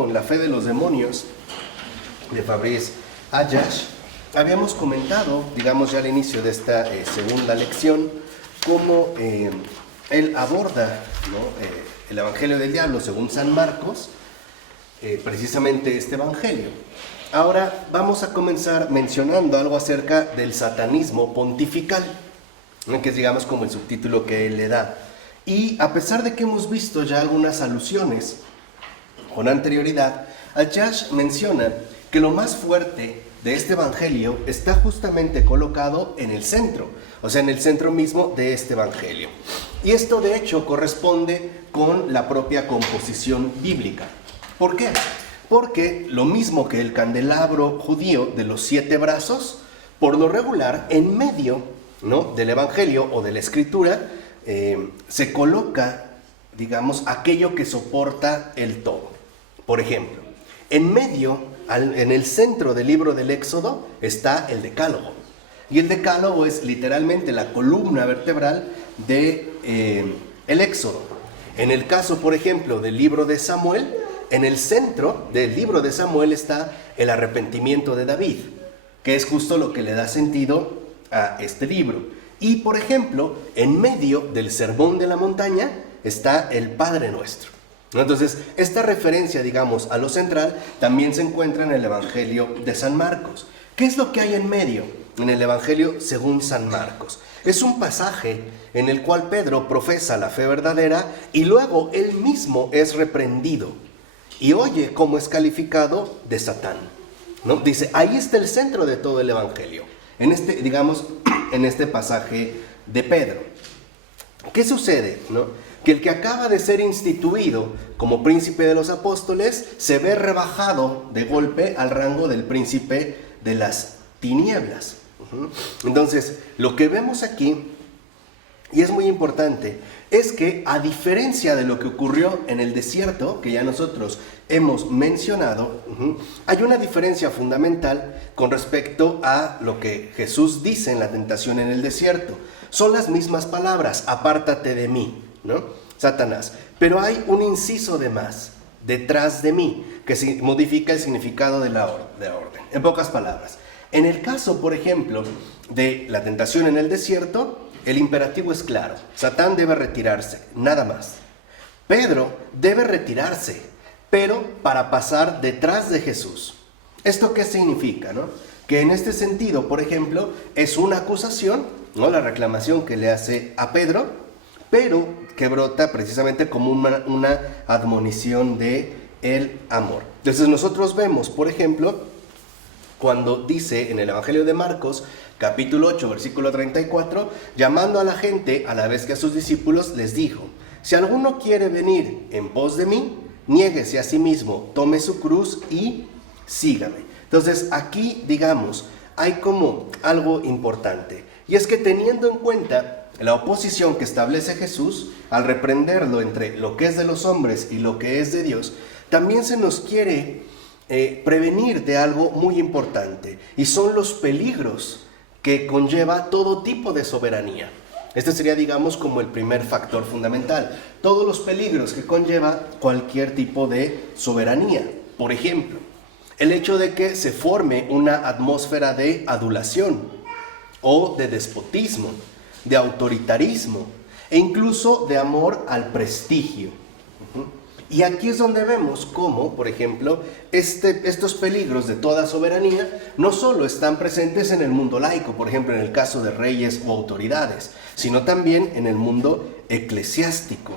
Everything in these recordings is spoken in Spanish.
con La fe de los demonios, de Fabrice Ayash, habíamos comentado, digamos ya al inicio de esta segunda lección, cómo él aborda, ¿no?, el Evangelio del Diablo según San Marcos, precisamente este Evangelio. Ahora vamos a comenzar mencionando algo acerca del satanismo pontifical, ¿no?, que es, digamos, como el subtítulo que él le da. Y a pesar de que hemos visto ya algunas alusiones con anterioridad, Ayash menciona que lo más fuerte de este Evangelio está justamente colocado en el centro, o sea, en el centro mismo de este Evangelio. Y esto de hecho corresponde con la propia composición bíblica. ¿Por qué? Porque lo mismo que el candelabro judío de los 7 brazos, por lo regular, en medio, ¿no?, del Evangelio o de la Escritura, se coloca, digamos, aquello que soporta el todo. Por ejemplo, en medio, en el centro del libro del Éxodo, está el Decálogo. Y el Decálogo es literalmente la columna vertebral de el Éxodo. En el caso, por ejemplo, del libro de Samuel, en el centro del libro de Samuel está el arrepentimiento de David, que es justo lo que le da sentido a este libro. Y, por ejemplo, en medio del Sermón de la Montaña está el Padre Nuestro. Entonces, esta referencia, digamos, a lo central también se encuentra en el Evangelio de San Marcos. ¿Qué es lo que hay en medio en el Evangelio según San Marcos? Es un pasaje en el cual Pedro profesa la fe verdadera y luego él mismo es reprendido y oye cómo es calificado de Satán, ¿no? Dice, ahí está el centro de todo el Evangelio, en este, digamos, en este pasaje de Pedro. ¿Qué sucede, no? Que el que acaba de ser instituido como príncipe de los apóstoles se ve rebajado de golpe al rango del príncipe de las tinieblas. Entonces, lo que vemos aquí, y es muy importante, es que a diferencia de lo que ocurrió en el desierto, que ya nosotros hemos mencionado, hay una diferencia fundamental con respecto a lo que Jesús dice en la tentación en el desierto. Son las mismas palabras, apártate de mí, ¿no?, Satanás. Pero hay un inciso de más, detrás de mí, que modifica el significado de la orden. En pocas palabras, en el caso, por ejemplo, de la tentación en el desierto, el imperativo es claro. Satán debe retirarse, nada más. Pedro debe retirarse, pero para pasar detrás de Jesús. ¿Esto qué significa, no? Que en este sentido, por ejemplo, es una acusación, ¿no?, la reclamación que le hace a Pedro, pero que brota precisamente como una admonición de el amor. Entonces nosotros vemos, por ejemplo, cuando dice en el Evangelio de Marcos, capítulo 8, versículo 34, llamando a la gente a la vez que a sus discípulos, les dijo, si alguno quiere venir en pos de mí, niéguese a sí mismo, tome su cruz y sígame. Entonces aquí, digamos, hay como algo importante, y es que teniendo en cuenta la oposición que establece Jesús al reprenderlo entre lo que es de los hombres y lo que es de Dios, también se nos quiere prevenir de algo muy importante, y son los peligros que conlleva todo tipo de soberanía. Este sería, digamos, como el primer factor fundamental. Todos los peligros que conlleva cualquier tipo de soberanía. Por ejemplo, el hecho de que se forme una atmósfera de adulación o de despotismo, de autoritarismo e incluso de amor al prestigio. Y aquí es donde vemos cómo, por ejemplo, estos peligros de toda soberanía no solo están presentes en el mundo laico, por ejemplo, en el caso de reyes o autoridades, sino también en el mundo eclesiástico.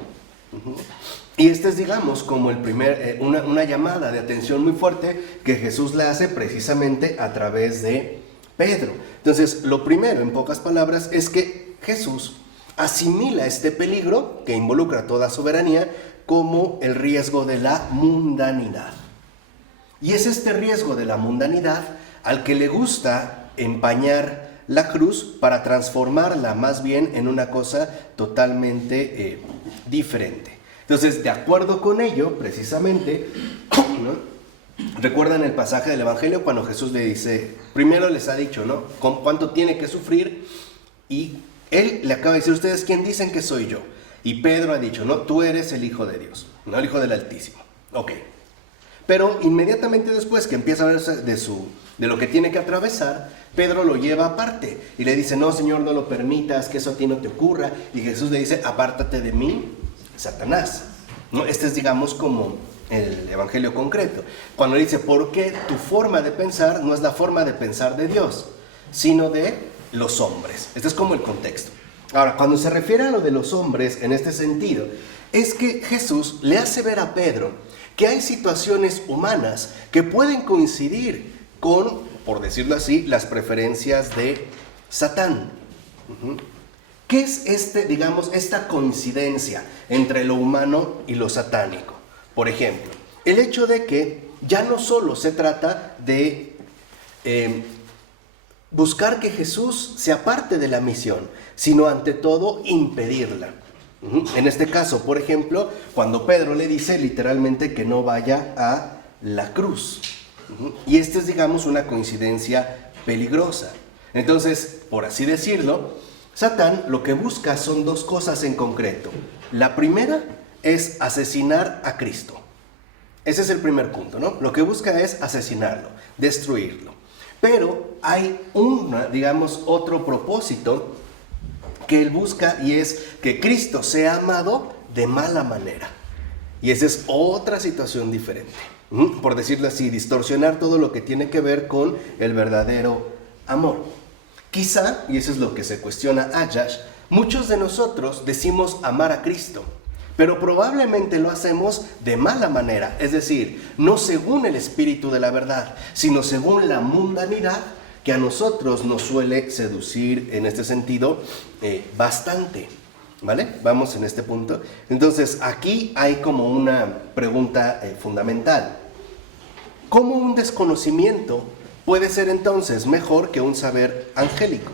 Y este es, digamos, como el una llamada de atención muy fuerte que Jesús le hace precisamente a través de Pedro. Entonces, lo primero, en pocas palabras, es que Jesús asimila este peligro que involucra toda soberanía como el riesgo de la mundanidad. Y es este riesgo de la mundanidad al que le gusta empañar la cruz para transformarla más bien en una cosa totalmente diferente. Entonces, de acuerdo con ello, precisamente, ¿no?, recuerdan el pasaje del Evangelio cuando Jesús le dice, primero les ha dicho, ¿no?, con cuánto tiene que sufrir, y él le acaba de decir, ¿ustedes quién dicen que soy yo? Y Pedro ha dicho, no, tú eres el Hijo de Dios, no el Hijo del Altísimo. Ok. Pero inmediatamente después que empieza a ver de lo que tiene que atravesar, Pedro lo lleva aparte y le dice, no, Señor, no lo permitas, que eso a ti no te ocurra. Y Jesús le dice, apártate de mí, Satanás. ¿No? Este es, digamos, como el evangelio concreto. Cuando dice, ¿por qué tu forma de pensar no es la forma de pensar de Dios, sino de los hombres? Este es como el contexto. Ahora, cuando se refiere a lo de los hombres en este sentido, es que Jesús le hace ver a Pedro que hay situaciones humanas que pueden coincidir con, por decirlo así, las preferencias de Satán. ¿Qué es esta coincidencia entre lo humano y lo satánico? Por ejemplo, el hecho de que ya no solo se trata de buscar que Jesús se aparte de la misión, sino ante todo impedirla. En este caso, por ejemplo, cuando Pedro le dice literalmente que no vaya a la cruz. Y esta es, digamos, una coincidencia peligrosa. Entonces, por así decirlo, Satán lo que busca son dos cosas en concreto. La primera es asesinar a Cristo. Ese es el primer punto, ¿no? Lo que busca es asesinarlo, destruirlo. Pero hay otro propósito que él busca, y es que Cristo sea amado de mala manera. Y esa es otra situación diferente. Por decirlo así, distorsionar todo lo que tiene que ver con el verdadero amor. Quizá, y eso es lo que se cuestiona Ayash, muchos de nosotros decimos amar a Cristo, pero probablemente lo hacemos de mala manera, es decir, no según el espíritu de la verdad, sino según la mundanidad que a nosotros nos suele seducir en este sentido bastante. ¿Vale? Vamos en este punto. Entonces, aquí hay como una pregunta fundamental. ¿Cómo un desconocimiento puede ser entonces mejor que un saber angélico?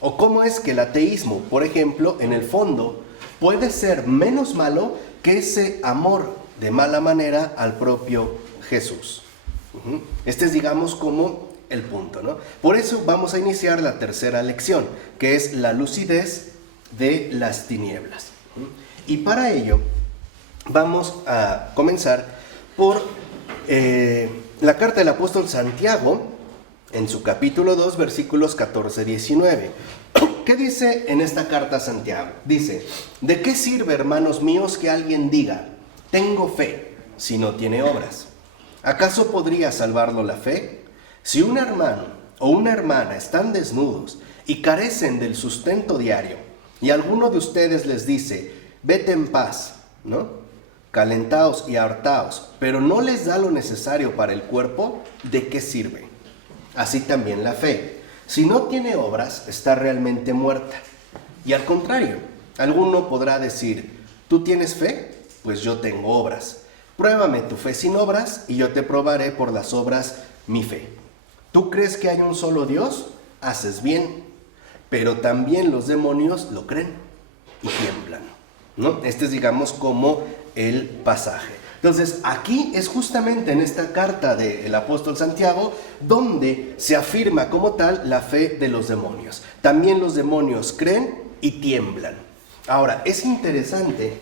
¿O cómo es que el ateísmo, por ejemplo, en el fondo, puede ser menos malo que ese amor de mala manera al propio Jesús? Este es, digamos, como el punto, ¿no? Por eso vamos a iniciar la tercera lección, que es la lucidez de las tinieblas. Y para ello vamos a comenzar por la carta del apóstol Santiago, en su capítulo 2, versículos 14-19. ¿Qué dice en esta carta a Santiago? Dice, ¿de qué sirve, hermanos míos, que alguien diga, tengo fe, si no tiene obras? ¿Acaso podría salvarlo la fe? Si un hermano o una hermana están desnudos y carecen del sustento diario, y alguno de ustedes les dice, vete en paz, ¿no? Calentaos y hartaos, pero no les da lo necesario para el cuerpo, ¿de qué sirve? Así también la fe, si no tiene obras, está realmente muerta. Y al contrario, alguno podrá decir, ¿tú tienes fe? Pues yo tengo obras. Pruébame tu fe sin obras, y yo te probaré por las obras mi fe. ¿Tú crees que hay un solo Dios? Haces bien. Pero también los demonios lo creen y tiemblan, ¿no? Este es, digamos, como el pasaje. Entonces, aquí es justamente en esta carta del apóstol Santiago donde se afirma como tal la fe de los demonios. También los demonios creen y tiemblan. Ahora, es interesante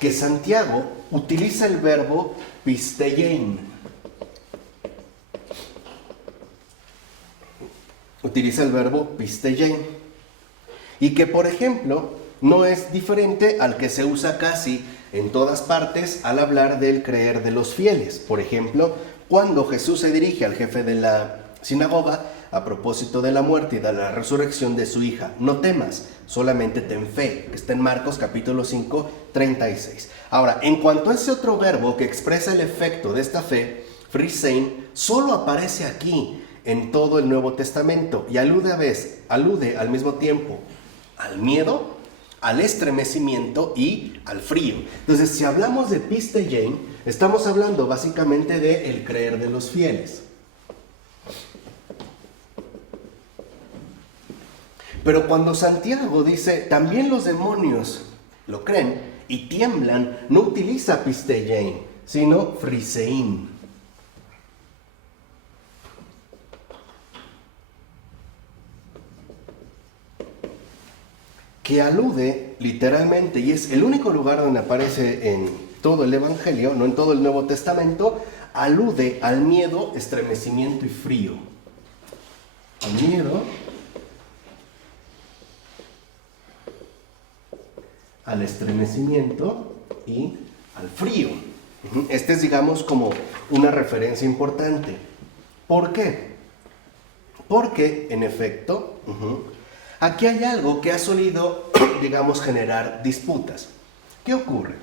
que Santiago utiliza el verbo pisteien. Utiliza el verbo pisteien. Y que, por ejemplo, no es diferente al que se usa casi en todas partes al hablar del creer de los fieles. Por ejemplo, cuando Jesús se dirige al jefe de la sinagoga a propósito de la muerte y de la resurrección de su hija, no temas, solamente ten fe, que está en Marcos capítulo 5, 36. Ahora, en cuanto a ese otro verbo que expresa el efecto de esta fe, phrisein, solo aparece aquí en todo el Nuevo Testamento y alude al mismo tiempo al miedo, al estremecimiento y al frío. Entonces, si hablamos de pisteien, estamos hablando básicamente de el creer de los fieles. Pero cuando Santiago dice, también los demonios lo creen y tiemblan, no utiliza pisteien, sino phrisein. Que alude literalmente, y es el único lugar donde aparece en todo el Evangelio, no en todo el Nuevo Testamento, alude al miedo, estremecimiento y frío. Al miedo, al estremecimiento y al frío. Este es, digamos, como una referencia importante. ¿Por qué? Porque, en efecto, aquí hay algo que ha solido, digamos, generar disputas. ¿Qué ocurre?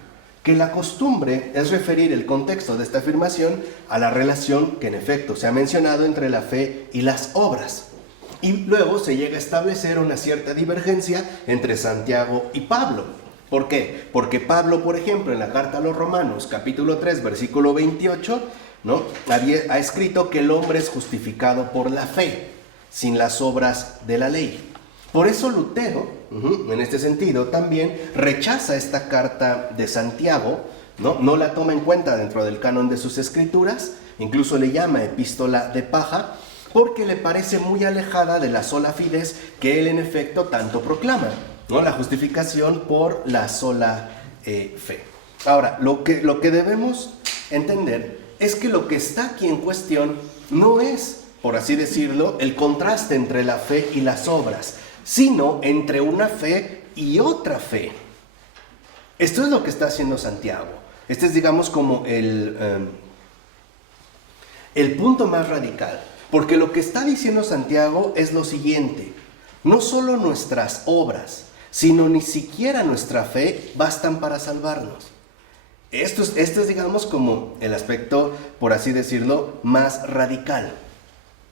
Que la costumbre es referir el contexto de esta afirmación a la relación que, en efecto, se ha mencionado entre la fe y las obras. Y luego se llega a establecer una cierta divergencia entre Santiago y Pablo. ¿Por qué? Porque Pablo, por ejemplo, en la carta a los Romanos, capítulo 3, versículo 28, ¿no? ha escrito que el hombre es justificado por la fe, sin las obras de la ley. Por eso Lutero, en este sentido, también rechaza esta carta de Santiago, no la toma en cuenta dentro del canon de sus escrituras, incluso le llama epístola de paja, porque le parece muy alejada de la sola fides que él en efecto tanto proclama, ¿no? La justificación por la sola fe. Ahora, lo que debemos entender es que lo que está aquí en cuestión no es, por así decirlo, el contraste entre la fe y las obras, sino entre una fe y otra fe. Esto es lo que está haciendo Santiago. Este es, digamos, como el punto más radical. Porque lo que está diciendo Santiago es lo siguiente: no solo nuestras obras, sino ni siquiera nuestra fe bastan para salvarnos. Esto es, digamos, como el aspecto, por así decirlo, más radical.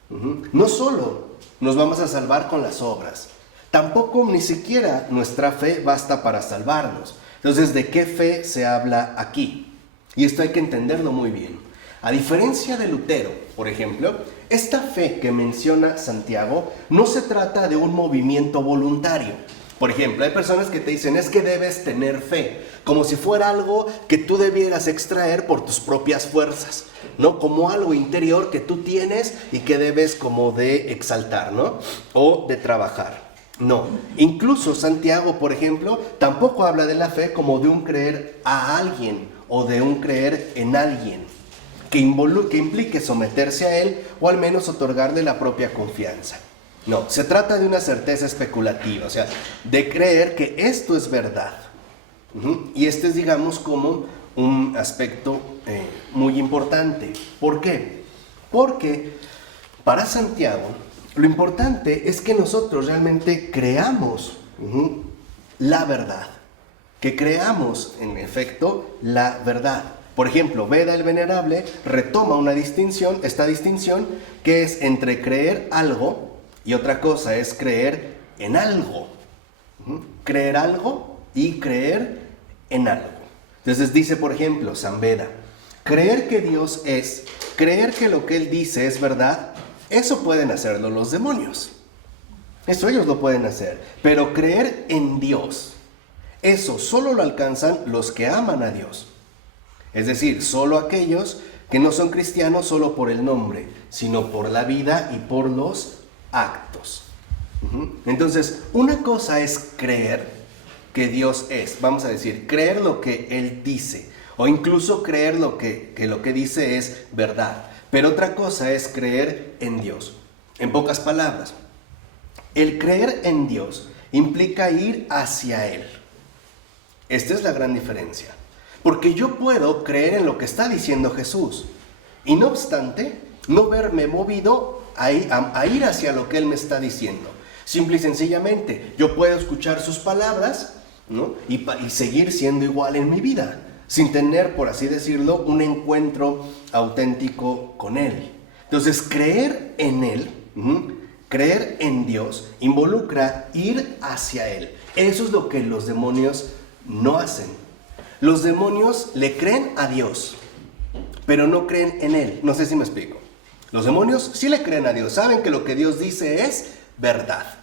No solo nos vamos a salvar con las obras, tampoco ni siquiera nuestra fe basta para salvarnos. Entonces, ¿de qué fe se habla aquí? Y esto hay que entenderlo muy bien. A diferencia de Lutero, por ejemplo, esta fe que menciona Santiago no se trata de un movimiento voluntario. Por ejemplo, hay personas que te dicen, es que debes tener fe, como si fuera algo que tú debieras extraer por tus propias fuerzas, ¿no? Como algo interior que tú tienes y que debes como de exaltar, ¿no? O de trabajar. No. Incluso Santiago, por ejemplo, tampoco habla de la fe como de un creer a alguien o de un creer en alguien que implique someterse a él o al menos otorgarle la propia confianza. No, se trata de una certeza especulativa, o sea, de creer que esto es verdad. Y este es, digamos, como un aspecto muy importante. ¿Por qué? Porque para Santiago lo importante es que nosotros realmente creamos la verdad, que creamos en efecto la verdad. Por ejemplo, Beda el Venerable retoma esta distinción que es entre creer algo y otra cosa es creer en algo. Creer algo y creer en algo. Entonces dice, por ejemplo, San Beda, creer que Dios es, creer que lo que Él dice es verdad, eso pueden hacerlo los demonios. Eso ellos lo pueden hacer. Pero creer en Dios, eso solo lo alcanzan los que aman a Dios. Es decir, solo aquellos que no son cristianos solo por el nombre, sino por la vida y por los actos. Entonces, una cosa es creer que Dios es, vamos a decir, creer lo que Él dice, o incluso creer lo que lo que dice es verdad. Pero otra cosa es creer en Dios. En pocas palabras, el creer en Dios implica ir hacia Él. Esta es la gran diferencia. Porque yo puedo creer en lo que está diciendo Jesús y no obstante no verme movido a ir hacia lo que Él me está diciendo. Simple y sencillamente, yo puedo escuchar sus palabras, ¿no? y seguir siendo igual en mi vida, sin tener, por así decirlo, un encuentro auténtico con Él. Entonces, creer en Él, creer en Dios, involucra ir hacia Él. Eso es lo que los demonios no hacen. Los demonios le creen a Dios, pero no creen en Él. No sé si me explico. Los demonios sí le creen a Dios, saben que lo que Dios dice es verdad,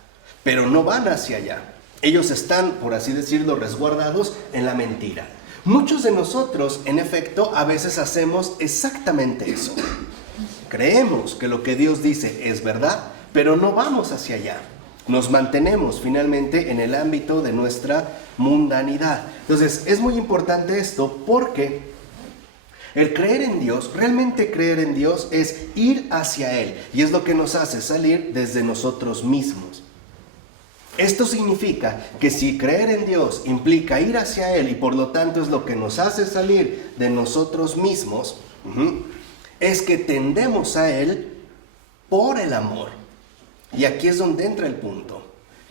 pero no van hacia allá. Ellos están, por así decirlo, resguardados en la mentira. Muchos de nosotros, en efecto, a veces hacemos exactamente eso. Creemos que lo que Dios dice es verdad, pero no vamos hacia allá. Nos mantenemos finalmente en el ámbito de nuestra mundanidad. Entonces, es muy importante esto porque El creer en Dios, realmente creer en Dios, es ir hacia Él. Y es lo que nos hace salir desde nosotros mismos. Esto significa que si creer en Dios implica ir hacia Él y por lo tanto es lo que nos hace salir de nosotros mismos, es que tendemos a Él por el amor. Y aquí es donde entra el punto.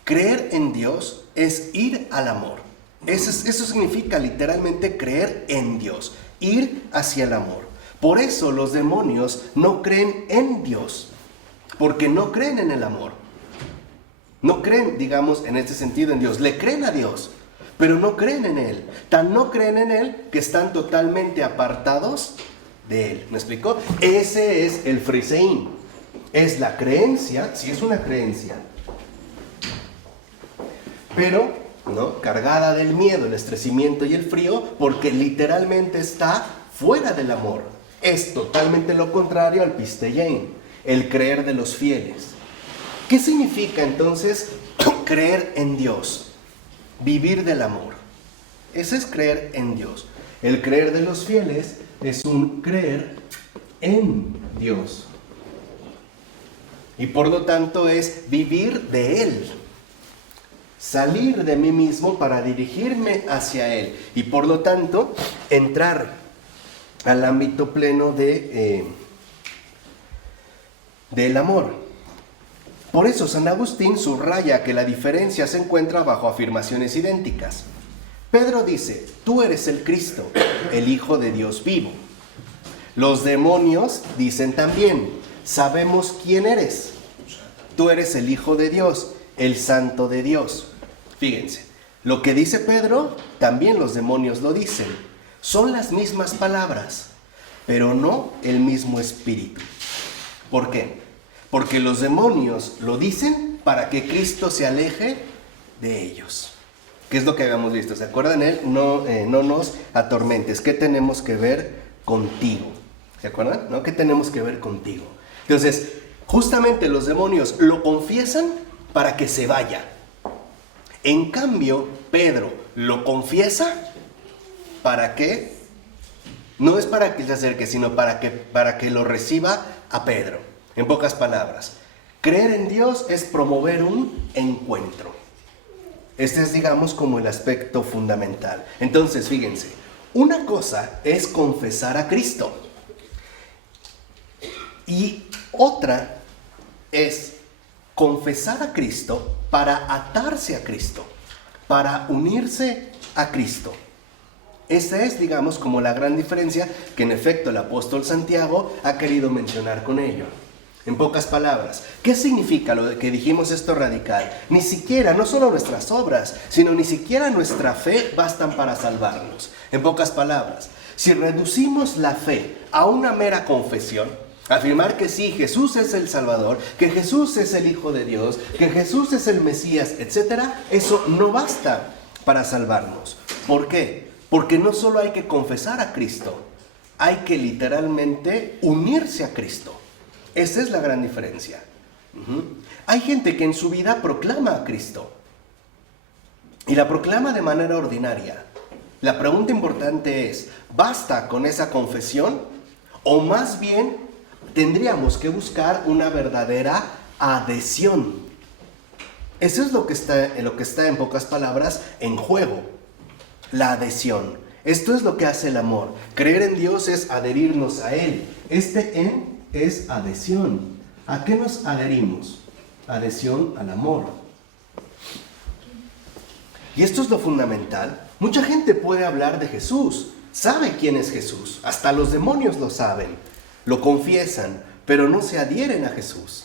Creer en Dios es ir al amor. Eso significa literalmente creer en Dios, ir hacia el amor. Por eso los demonios no creen en Dios, porque no creen en el amor. No creen, digamos, en este sentido en Dios. Le creen a Dios, pero no creen en Él. Tan no creen en Él que están totalmente apartados de Él. ¿Me explicó? Ese es el friseín. Es la creencia, sí es una creencia, pero ¿no? Cargada del miedo, el estreñimiento y el frío, porque literalmente está fuera del amor. Es totalmente lo contrario al pisteyein, el creer de los fieles. ¿Qué significa entonces creer en Dios? Vivir del amor. Ese es creer en Dios. El creer de los fieles es un creer en Dios. Y por lo tanto es vivir de Él. Salir de mí mismo para dirigirme hacia Él. Y por lo tanto entrar al ámbito pleno del amor. Por eso San Agustín subraya que la diferencia se encuentra bajo afirmaciones idénticas. Pedro dice, tú eres el Cristo, el Hijo de Dios vivo. Los demonios dicen también, sabemos quién eres. Tú eres el Hijo de Dios, el Santo de Dios. Fíjense, lo que dice Pedro, también los demonios lo dicen. Son las mismas palabras, pero no el mismo espíritu. ¿Por qué? Porque los demonios lo dicen para que Cristo se aleje de ellos. ¿Qué es lo que habíamos visto? ¿Se acuerdan? Él no nos atormentes. ¿Qué tenemos que ver contigo? ¿Se acuerdan? ¿No? ¿Qué tenemos que ver contigo? Entonces, justamente los demonios lo confiesan para que se vaya. En cambio, Pedro lo confiesa para que, no es para que se acerque, sino para que lo reciba a Pedro. En pocas palabras, creer en Dios es promover un encuentro. Este es, digamos, como el aspecto fundamental. Entonces, fíjense, una cosa es confesar a Cristo y otra es confesar a Cristo para atarse a Cristo, para unirse a Cristo. Esta es, digamos, como la gran diferencia que en efecto el apóstol Santiago ha querido mencionar con ello. En pocas palabras, ¿qué significa lo de que dijimos esto radical? Ni siquiera, no solo nuestras obras, sino ni siquiera nuestra fe bastan para salvarnos. En pocas palabras, si reducimos la fe a una mera confesión, afirmar que sí, Jesús es el Salvador, que Jesús es el Hijo de Dios, que Jesús es el Mesías, etc., eso no basta para salvarnos. ¿Por qué? Porque no solo hay que confesar a Cristo, hay que literalmente unirse a Cristo. Esa es la gran diferencia. Hay gente que en su vida proclama a Cristo y la proclama de manera ordinaria. La pregunta importante es, ¿basta con esa confesión? O más bien, tendríamos que buscar una verdadera adhesión. Eso es lo que está en pocas palabras en juego, la adhesión. Esto es lo que hace el amor. Creer en Dios es adherirnos a Él. Es adhesión. ¿A qué nos adherimos? Adhesión al amor. Y esto es lo fundamental. Mucha gente puede hablar de Jesús, sabe quién es Jesús, hasta los demonios lo saben, lo confiesan, pero no se adhieren a Jesús.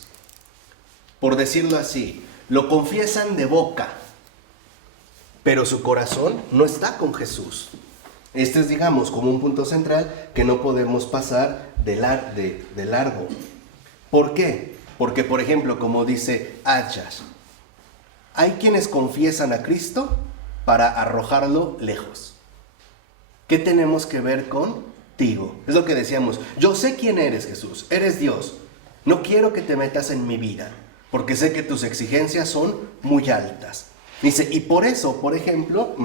Por decirlo así, lo confiesan de boca, pero su corazón no está con Jesús. Este es, digamos, como un punto central que no podemos pasar de largo. ¿Por qué? Porque, por ejemplo, como dice Adjas, hay quienes confiesan a Cristo para arrojarlo lejos. ¿Qué tenemos que ver contigo? Es lo que decíamos. Yo sé quién eres, Jesús. Eres Dios. No quiero que te metas en mi vida, porque sé que tus exigencias son muy altas. Dice, y por eso, por ejemplo,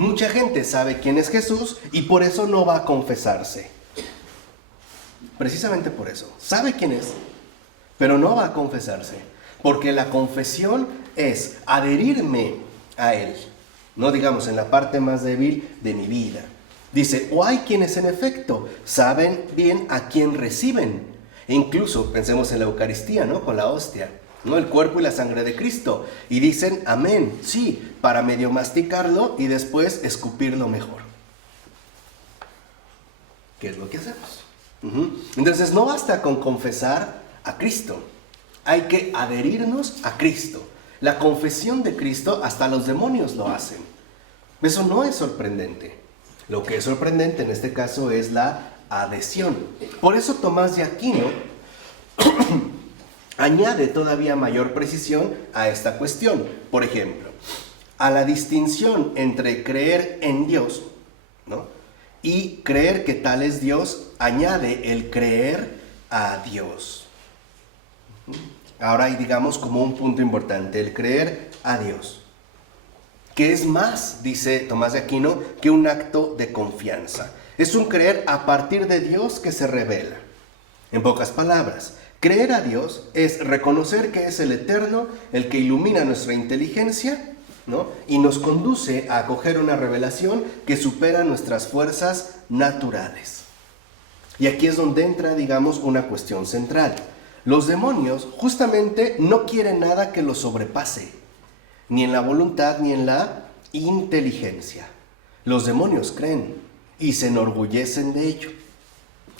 Mucha gente sabe quién es Jesús y por eso no va a confesarse. Precisamente por eso. Sabe quién es, pero no va a confesarse. Porque la confesión es adherirme a Él. No digamos en la parte más débil de mi vida. Dice, o hay quienes en efecto saben bien a quién reciben. E incluso pensemos en la Eucaristía, ¿no? Con la hostia, ¿no? El cuerpo y la sangre de Cristo. Y dicen, amén, sí, para medio masticarlo y después escupirlo mejor. ¿Qué es lo que hacemos? Entonces no basta con confesar a Cristo. Hay que adherirnos a Cristo. La confesión de Cristo hasta los demonios lo hacen. Eso no es sorprendente. Lo que es sorprendente en este caso es la adhesión. Por eso Tomás de Aquino añade todavía mayor precisión a esta cuestión. Por ejemplo, a la distinción entre creer en Dios, ¿no?, y creer que tal es Dios, añade el creer a Dios. Ahora hay, digamos, como un punto importante, el creer a Dios, que es más, dice Tomás de Aquino, que un acto de confianza. Es un creer a partir de Dios que se revela. En pocas palabras, creer a Dios es reconocer que es el Eterno el que ilumina nuestra inteligencia, ¿no?, y nos conduce a acoger una revelación que supera nuestras fuerzas naturales. Y aquí es donde entra, digamos, una cuestión central. Los demonios justamente no quieren nada que los sobrepase, ni en la voluntad ni en la inteligencia. Los demonios creen y se enorgullecen de ello,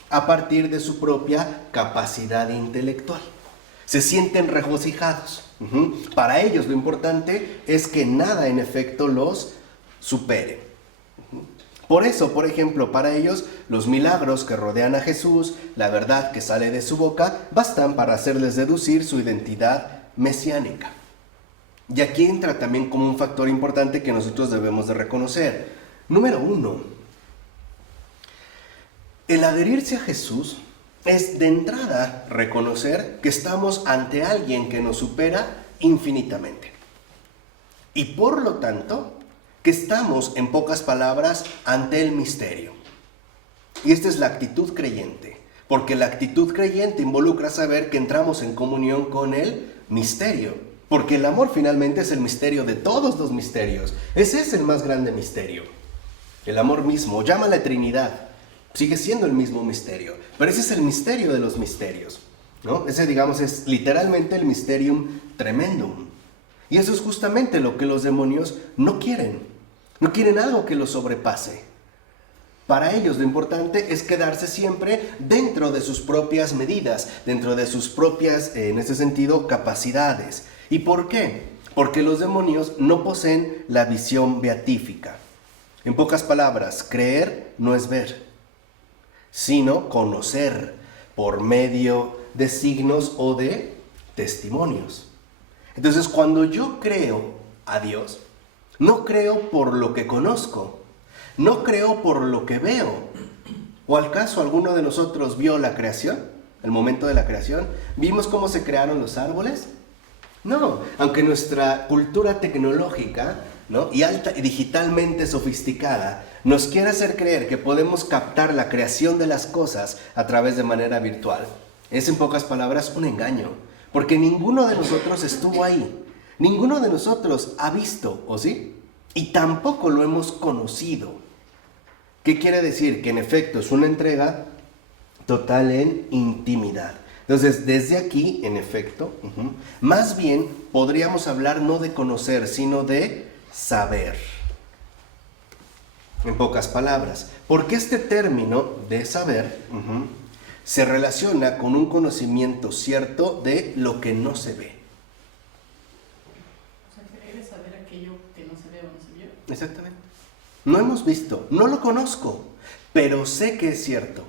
a partir de su propia capacidad intelectual. Se sienten regocijados. Para ellos lo importante es que nada en efecto los supere. Por eso, por ejemplo, para ellos los milagros que rodean a Jesús, la verdad que sale de su boca, bastan para hacerles deducir su identidad mesiánica. Y aquí entra también como un factor importante que nosotros debemos de reconocer. Número 1, el adherirse a Jesús es de entrada reconocer que estamos ante alguien que nos supera infinitamente. Y por lo tanto, que estamos, en pocas palabras, ante el misterio. Y esta es la actitud creyente, porque la actitud creyente involucra saber que entramos en comunión con el misterio, porque el amor finalmente es el misterio de todos los misterios. Ese es el más grande misterio. El amor mismo, llámala Trinidad, sigue siendo el mismo misterio, pero ese es el misterio de los misterios, ¿no? Ese, digamos, es literalmente el mysterium tremendum. Y eso es justamente lo que los demonios no quieren. No quieren algo que los sobrepase. Para ellos lo importante es quedarse siempre dentro de sus propias medidas, dentro de sus propias, en ese sentido, capacidades. ¿Y por qué? Porque los demonios no poseen la visión beatífica. En pocas palabras, creer no es ver, sino conocer por medio de signos o de testimonios. Entonces, cuando yo creo a Dios, no creo por lo que conozco, no creo por lo que veo. ¿O al caso alguno de nosotros vio la creación? El momento de la creación. ¿Vimos cómo se crearon los árboles? No, aunque nuestra cultura tecnológica, ¿no?, y alta y digitalmente sofisticada nos quiere hacer creer que podemos captar la creación de las cosas a través de manera virtual, es, en pocas palabras, un engaño, porque ninguno de nosotros estuvo ahí, ninguno de nosotros ha visto, ¿o sí? Y tampoco lo hemos conocido. ¿Qué quiere decir? Que en efecto es una entrega total en intimidad. Entonces, desde aquí, en efecto, más bien podríamos hablar no de conocer, sino de saber. En pocas palabras, porque este término de saber se relaciona con un conocimiento cierto de lo que no se ve. O sea, creer es saber aquello que no se ve o no se vio. Exactamente. No hemos visto, no lo conozco, pero sé que es cierto.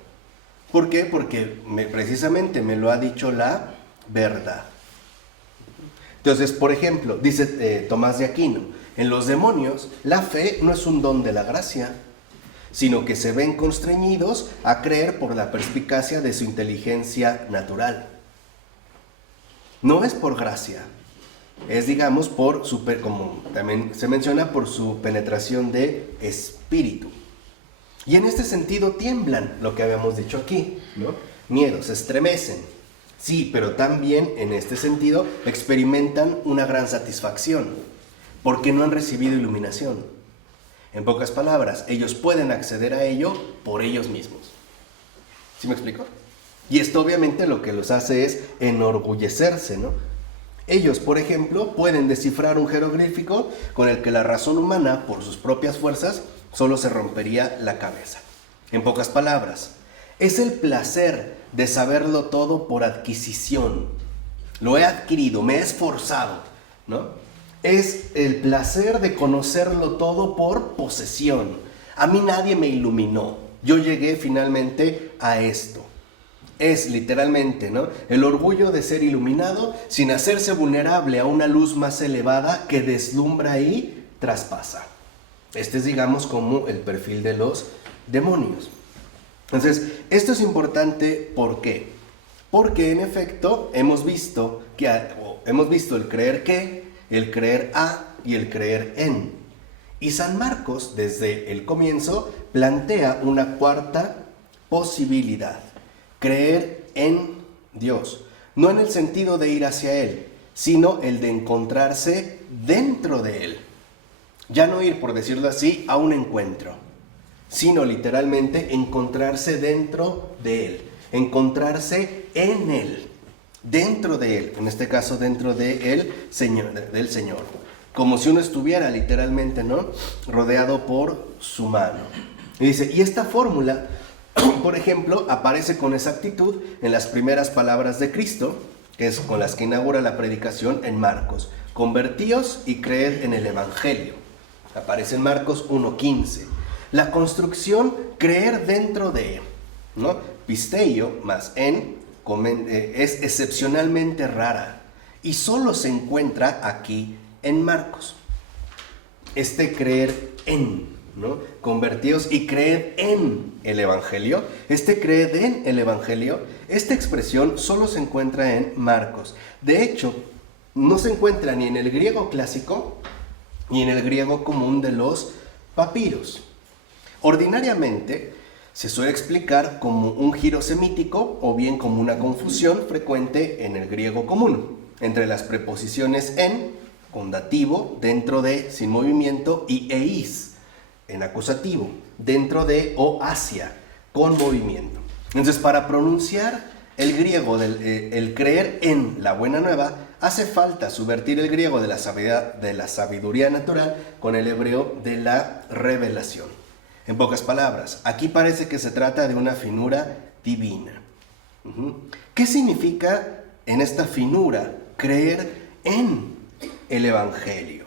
¿Por qué? Porque precisamente me lo ha dicho la verdad. Entonces, por ejemplo, dice Tomás de Aquino, en los demonios, la fe no es un don de la gracia, sino que se ven constreñidos a creer por la perspicacia de su inteligencia natural. No es por gracia, Es, digamos, como también se menciona, por su penetración de espíritu. Y en este sentido tiemblan, lo que habíamos dicho aquí, ¿no? Miedo, se estremecen. Sí, pero también en este sentido experimentan una gran satisfacción, porque no han recibido iluminación. En pocas palabras, ellos pueden acceder a ello por ellos mismos. ¿Sí me explico? Y esto obviamente lo que los hace es enorgullecerse, ¿no? Ellos, por ejemplo, pueden descifrar un jeroglífico con el que la razón humana, por sus propias fuerzas, solo se rompería la cabeza. En pocas palabras, es el placer de saberlo todo por adquisición. Lo he adquirido, me he esforzado, ¿no? Es el placer de conocerlo todo por posesión. A mí nadie me iluminó. Yo llegué finalmente a esto. Es literalmente, ¿no?, el orgullo de ser iluminado sin hacerse vulnerable a una luz más elevada que deslumbra y traspasa. Este es, digamos, como el perfil de los demonios. Entonces, esto es importante, ¿por qué? Porque en efecto hemos visto el creer que, el creer a y el creer en. Y San Marcos, desde el comienzo, plantea una cuarta posibilidad: creer en Dios. No en el sentido de ir hacia Él, sino el de encontrarse dentro de Él. Ya no ir, por decirlo así, a un encuentro, sino literalmente encontrarse dentro de Él, encontrarse en Él, dentro de Él, en este caso dentro del Señor, como si uno estuviera literalmente, ¿no?, rodeado por su mano. Y dice, y esta fórmula, por ejemplo, aparece con exactitud en las primeras palabras de Cristo, que es con las que inaugura la predicación en Marcos: convertíos y creed en el Evangelio. Aparece en Marcos 1:15. La construcción creer dentro de, ¿no?, pisteio más en, es excepcionalmente rara y solo se encuentra aquí en Marcos. Este creer en, ¿no?, convertíos y creed en el Evangelio. Este creed en el Evangelio, esta expresión solo se encuentra en Marcos. De hecho, no se encuentra ni en el griego clásico ni en el griego común de los papiros. Ordinariamente se suele explicar como un giro semítico o bien como una confusión frecuente en el griego común entre las preposiciones en, con dativo, dentro de, sin movimiento, y eis, en acusativo, dentro de o hacia, con movimiento. Entonces, para pronunciar el griego el creer en la buena nueva, hace falta subvertir el griego de la sabiduría natural con el hebreo de la revelación. En pocas palabras, aquí parece que se trata de una finura divina. ¿Qué significa en esta finura creer en el Evangelio?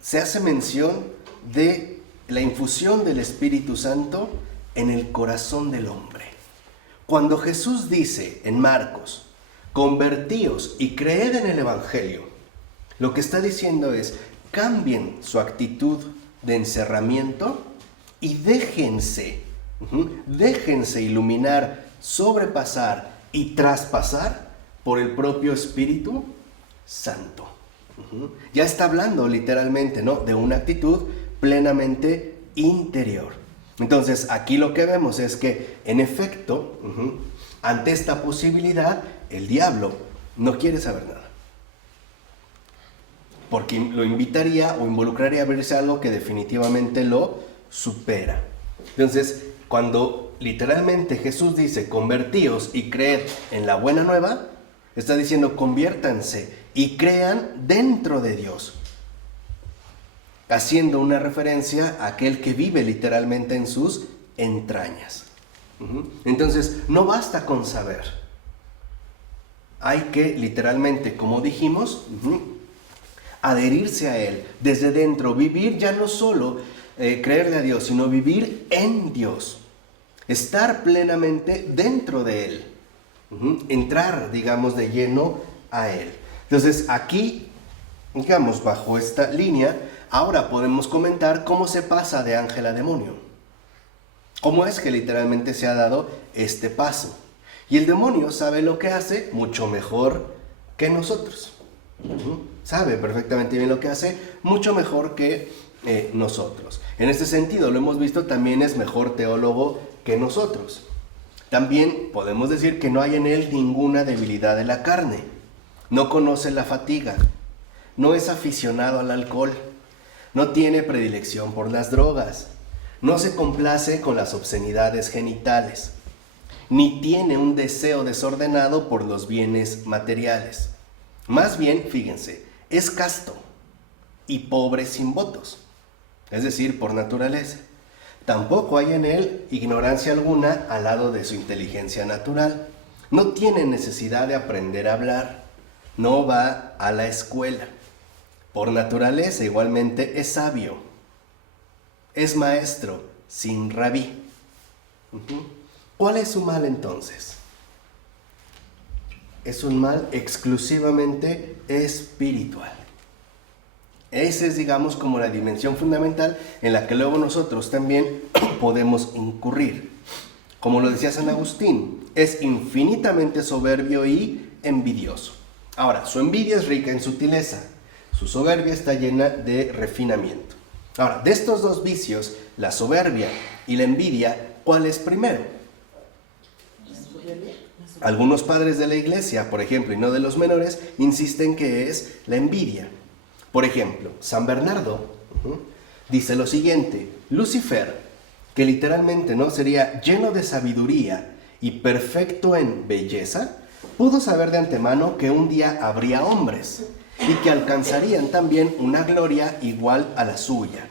Se hace mención de la infusión del Espíritu Santo en el corazón del hombre. Cuando Jesús dice en Marcos, convertíos y creed en el Evangelio, lo que está diciendo es, cambien su actitud de encerramiento y déjense iluminar, sobrepasar y traspasar por el propio Espíritu Santo. Ya está hablando literalmente, ¿no?, de una actitud plenamente interior. Entonces, aquí lo que vemos es que, en efecto, ante esta posibilidad, el diablo no quiere saber nada, porque lo invitaría o involucraría a verse algo que definitivamente lo supera. Entonces, cuando literalmente Jesús dice, convertíos y creed en la buena nueva, está diciendo, conviértanse y crean dentro de Dios, haciendo una referencia a aquel que vive literalmente en sus entrañas. Entonces, no basta con saber. Hay que literalmente, como dijimos, adherirse a Él desde dentro, vivir ya no solo creerle a Dios, sino vivir en Dios, estar plenamente dentro de Él, entrar, digamos, de lleno a Él. Entonces, aquí, digamos, bajo esta línea, ahora podemos comentar cómo se pasa de ángel a demonio. ¿Cómo es que literalmente se ha dado este paso? Y el demonio sabe lo que hace mucho mejor que nosotros. Sabe perfectamente bien lo que hace, mucho mejor que nosotros. En este sentido, lo hemos visto, también es mejor teólogo que nosotros. También podemos decir que no hay en él ninguna debilidad de la carne. No conoce la fatiga. No es aficionado al alcohol. No tiene predilección por las drogas. No se complace con las obscenidades genitales. Ni tiene un deseo desordenado por los bienes materiales. Más bien, fíjense, es casto y pobre sin votos, es decir, por naturaleza. Tampoco hay en él ignorancia alguna al lado de su inteligencia natural. No tiene necesidad de aprender a hablar. No va a la escuela. Por naturaleza igualmente es sabio. Es maestro sin rabí. ¿Cuál es su mal entonces? Es un mal exclusivamente espiritual. Esa es, digamos, como la dimensión fundamental en la que luego nosotros también podemos incurrir. Como lo decía San Agustín, es infinitamente soberbio y envidioso. Ahora, su envidia es rica en sutileza, su soberbia está llena de refinamiento. Ahora, de estos dos vicios, la soberbia y la envidia, ¿cuál es primero? Algunos padres de la iglesia, por ejemplo, y no de los menores, insisten que es la envidia. Por ejemplo, San Bernardo dice lo siguiente: Lucifer, que literalmente no sería lleno de sabiduría y perfecto en belleza, pudo saber de antemano que un día habría hombres y que alcanzarían también una gloria igual a la suya.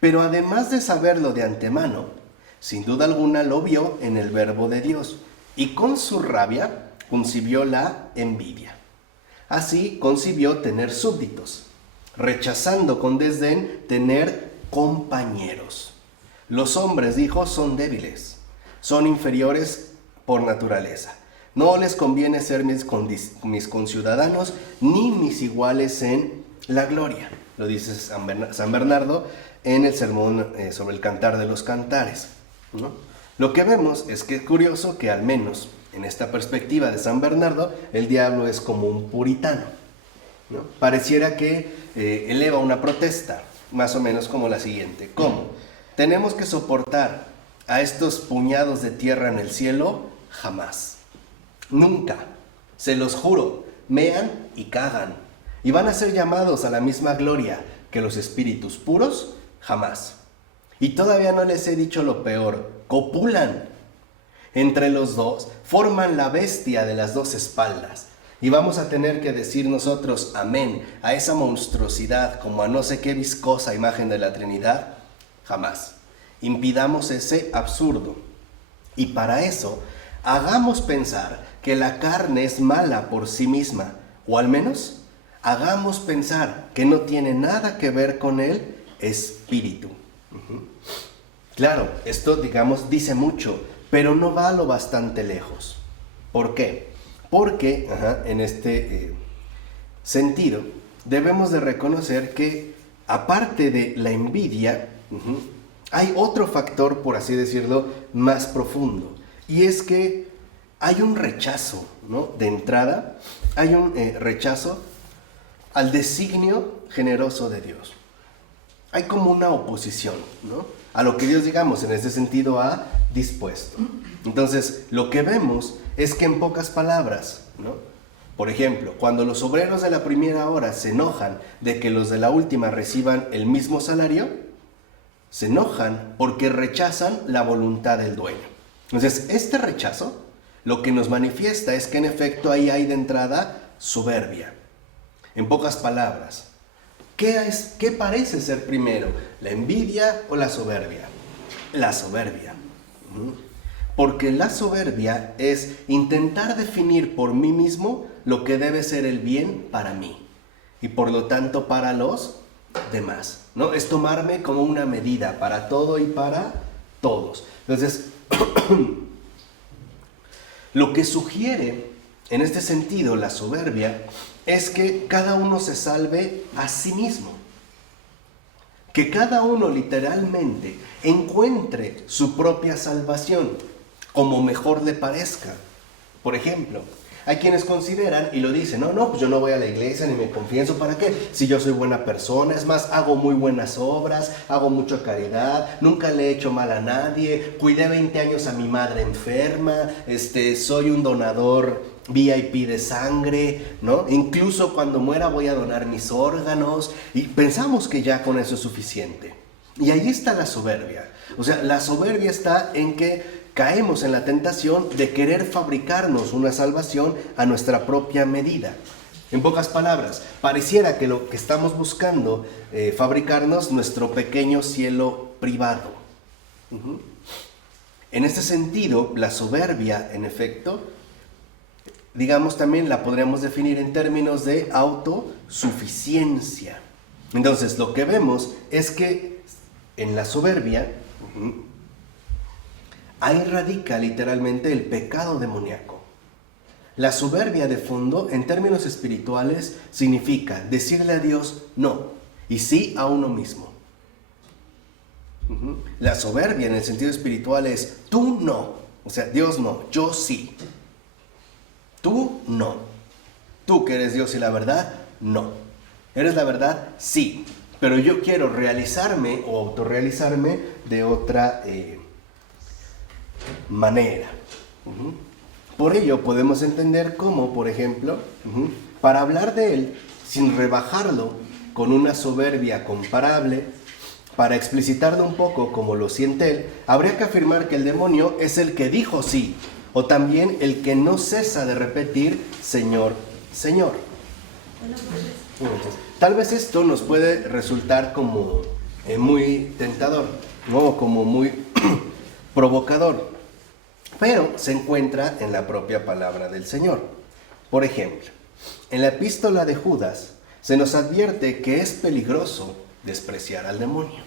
Pero además de saberlo de antemano, sin duda alguna lo vio en el Verbo de Dios, y con su rabia concibió la envidia. Así concibió tener súbditos, rechazando con desdén tener compañeros. Los hombres, dijo, son débiles, son inferiores por naturaleza. No les conviene ser mis conciudadanos ni mis iguales en la gloria. Lo dice San Bernardo en el sermón sobre el Cantar de los Cantares, ¿no? Lo que vemos es que es curioso que al menos en esta perspectiva de San Bernardo, el diablo es como un puritano, ¿no? Pareciera que eleva una protesta, más o menos como la siguiente: ¿cómo? ¿Tenemos que soportar a estos puñados de tierra en el cielo? Jamás. Nunca. Se los juro, mean y cagan. ¿Y van a ser llamados a la misma gloria que los espíritus puros? Jamás. Y todavía no les he dicho lo peor: copulan. Entre los dos forman la bestia de las dos espaldas. Y vamos a tener que decir nosotros amén a esa monstruosidad como a no sé qué viscosa imagen de la Trinidad. Jamás. Impidamos ese absurdo. Y para eso, hagamos pensar que la carne es mala por sí misma, o al menos hagamos pensar que no tiene nada que ver con el espíritu. Claro, esto, digamos, dice mucho, pero no va lo bastante lejos. ¿Por qué? Porque en este sentido debemos de reconocer que aparte de la envidia, hay otro factor, por así decirlo, más profundo, y es que hay un rechazo, ¿no? De entrada, hay un rechazo al designio generoso de Dios. Hay como una oposición, ¿no? A lo que Dios, digamos, en ese sentido ha dispuesto. Entonces, lo que vemos es que en pocas palabras, ¿no? Por ejemplo, cuando los obreros de la primera hora se enojan de que los de la última reciban el mismo salario, se enojan porque rechazan la voluntad del dueño. Entonces, este rechazo lo que nos manifiesta es que en efecto ahí hay de entrada soberbia. En pocas palabras, ¿qué parece ser primero? ¿La envidia o la soberbia? La soberbia. Porque la soberbia es intentar definir por mí mismo lo que debe ser el bien para mí y por lo tanto para los demás, ¿no? Es tomarme como una medida para todo y para todos. Entonces, lo que sugiere en este sentido la soberbia es que cada uno se salve a sí mismo, que cada uno literalmente encuentre su propia salvación como mejor le parezca. Por ejemplo, Hay quienes consideran y lo dicen, no, pues yo no voy a la iglesia ni me confieso, ¿para qué? Si yo soy buena persona, es más, hago muy buenas obras, hago mucha caridad, nunca le he hecho mal a nadie, cuidé 20 años a mi madre enferma, soy un donador VIP de sangre, ¿no? Incluso cuando muera voy a donar mis órganos, y pensamos que ya con eso es suficiente. Y ahí está la soberbia. O sea, la soberbia está en que caemos en la tentación de querer fabricarnos una salvación a nuestra propia medida. En pocas palabras, pareciera que lo que estamos buscando fabricarnos nuestro pequeño cielo privado. En este sentido, la soberbia, en efecto, digamos también la podríamos definir en términos de autosuficiencia. Entonces, lo que vemos es que en la soberbia ahí radica literalmente el pecado demoníaco. La soberbia de fondo, en términos espirituales, significa decirle a Dios no y sí a uno mismo. La soberbia en el sentido espiritual es tú no, o sea, Dios no, yo sí. Tú no. Tú que eres Dios y la verdad, no. ¿Eres la verdad? Sí. Pero yo quiero realizarme o autorrealizarme de otra manera. Por ello podemos entender cómo, por ejemplo, para hablar de él sin rebajarlo con una soberbia comparable, para explicitarlo un poco como lo siente él, habría que afirmar que el demonio es el que dijo sí, o también el que no cesa de repetir Señor, Señor. Tal vez esto nos puede resultar como muy tentador, ¿no? Como muy provocador, pero se encuentra en la propia palabra del Señor. Por ejemplo, en la epístola de Judas se nos advierte que es peligroso despreciar al demonio.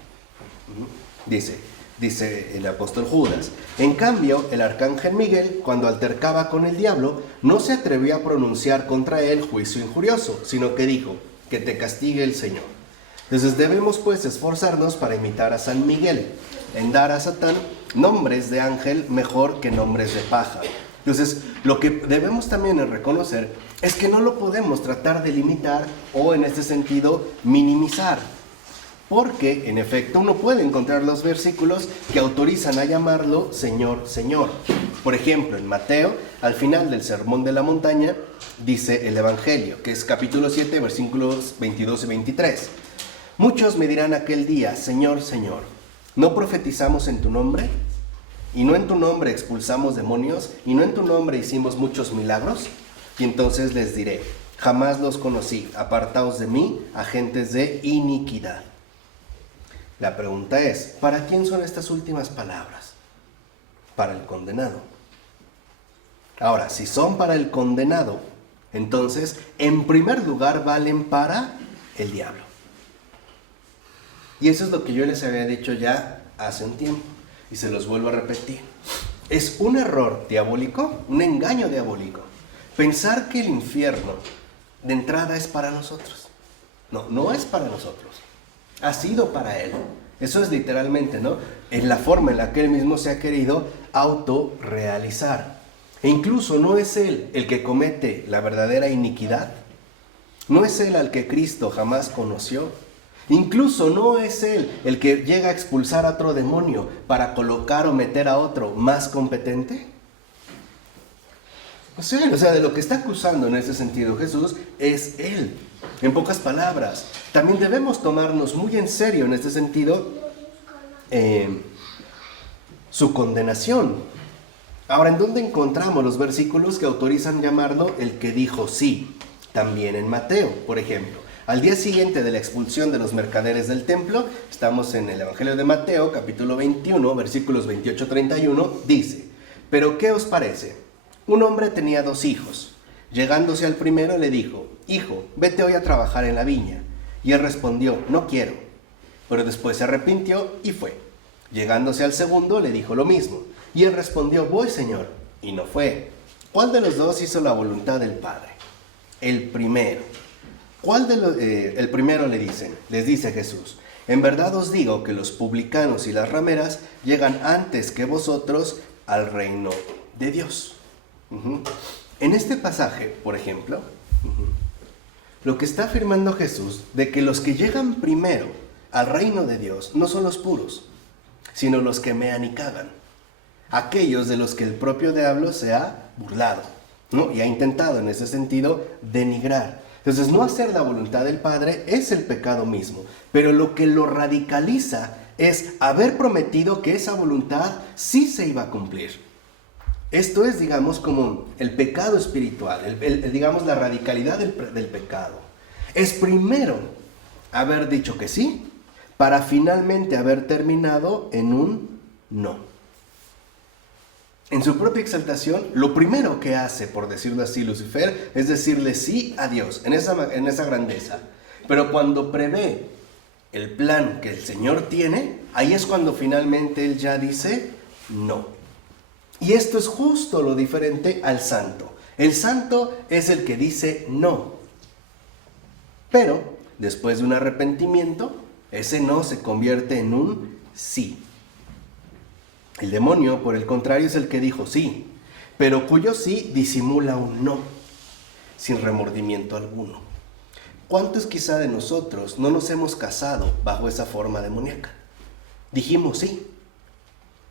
Dice el apóstol Judas: en cambio, el arcángel Miguel, cuando altercaba con el diablo, no se atrevió a pronunciar contra él juicio injurioso, sino que dijo: que te castigue el Señor. Entonces debemos pues esforzarnos para imitar a San Miguel, en dar a Satán nombres de ángel mejor que nombres de pájaro. Entonces, lo que debemos también reconocer es que no lo podemos tratar de limitar o, en este sentido, minimizar. Porque, en efecto, uno puede encontrar los versículos que autorizan a llamarlo Señor, Señor. Por ejemplo, en Mateo, al final del Sermón de la Montaña, dice el Evangelio, que es capítulo 7, versículos 22 y 23. Muchos me dirán aquel día: Señor, Señor, ¿no profetizamos en tu nombre? ¿Y no en tu nombre expulsamos demonios? ¿Y no en tu nombre hicimos muchos milagros? Y entonces les diré: jamás los conocí, apartaos de mí, agentes de iniquidad. La pregunta es: ¿para quién son estas últimas palabras? Para el condenado. Ahora, si son para el condenado, entonces, en primer lugar, valen para el diablo. Y eso es lo que yo les había dicho ya hace un tiempo, y se los vuelvo a repetir. Es un error diabólico, un engaño diabólico, pensar que el infierno de entrada es para nosotros. No, no es para nosotros. Ha sido para él. Eso es literalmente, ¿no? En la forma en la que él mismo se ha querido autorrealizar. E incluso no es él el que comete la verdadera iniquidad. No es él al que Cristo jamás conoció. Incluso no es él el que llega a expulsar a otro demonio para colocar o meter a otro más competente. O sea, de lo que está acusando en ese sentido Jesús es él. En pocas palabras, también debemos tomarnos muy en serio en este sentido su condenación. Ahora, ¿en dónde encontramos los versículos que autorizan llamarlo el que dijo sí? También en Mateo, por ejemplo. Al día siguiente de la expulsión de los mercaderes del templo, estamos en el Evangelio de Mateo, capítulo 21, versículos 28-31, dice: ¿pero qué os parece? Un hombre tenía 2 hijos. Llegándose al primero le dijo: hijo, vete hoy a trabajar en la viña. Y él respondió: no quiero. Pero después se arrepintió y fue. Llegándose al segundo le dijo lo mismo. Y él respondió: voy, Señor. Y no fue. ¿Cuál de los 2 hizo la voluntad del Padre? El primero. El primero les dice Jesús: en verdad os digo que los publicanos y las rameras llegan antes que vosotros al reino de Dios. En este pasaje, por ejemplo, lo que está afirmando Jesús de que los que llegan primero al reino de Dios no son los puros, sino los que mean y cagan. Aquellos de los que el propio diablo se ha burlado, ¿no? Y ha intentado en ese sentido denigrar. Entonces, no hacer la voluntad del Padre es el pecado mismo, pero lo que lo radicaliza es haber prometido que esa voluntad sí se iba a cumplir. Esto es, digamos, como el pecado espiritual, digamos, la radicalidad del pecado. Es primero haber dicho que sí, para finalmente haber terminado en un no. En su propia exaltación, lo primero que hace, por decirlo así, Lucifer, es decirle sí a Dios, en esa grandeza. Pero cuando prevé el plan que el Señor tiene, ahí es cuando finalmente Él ya dice no. Y esto es justo lo diferente al santo. El santo es el que dice no. Pero, después de un arrepentimiento, ese no se convierte en un sí. El demonio, por el contrario, es el que dijo sí, pero cuyo sí disimula un no, sin remordimiento alguno. ¿Cuántos quizá de nosotros no nos hemos casado bajo esa forma demoníaca? Dijimos sí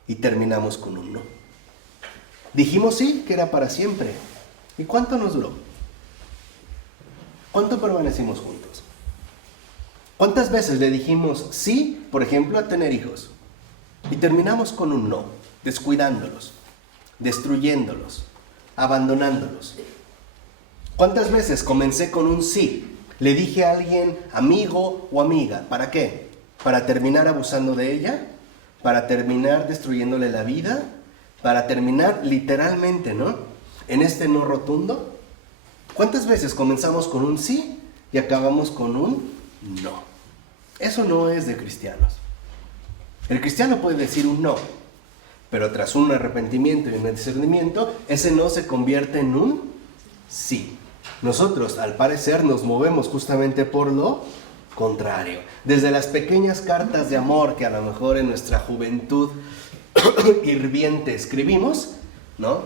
y terminamos con un no. Dijimos sí, que era para siempre. ¿Y cuánto nos duró? ¿Cuánto permanecimos juntos? ¿Cuántas veces le dijimos sí, por ejemplo, a tener hijos? Y terminamos con un no, descuidándolos, destruyéndolos, abandonándolos. ¿Cuántas veces comencé con un sí? Le dije a alguien, amigo o amiga, ¿para qué? ¿Para terminar abusando de ella? ¿Para terminar destruyéndole la vida? ¿Para terminar literalmente, ¿no? En este no rotundo. ¿Cuántas veces comenzamos con un sí y acabamos con un no? Eso no es de cristianos. El cristiano puede decir un no, pero tras un arrepentimiento y un discernimiento, ese no se convierte en un sí. Nosotros, al parecer, nos movemos justamente por lo contrario. Desde las pequeñas cartas de amor que a lo mejor en nuestra juventud hirviente escribimos, ¿no?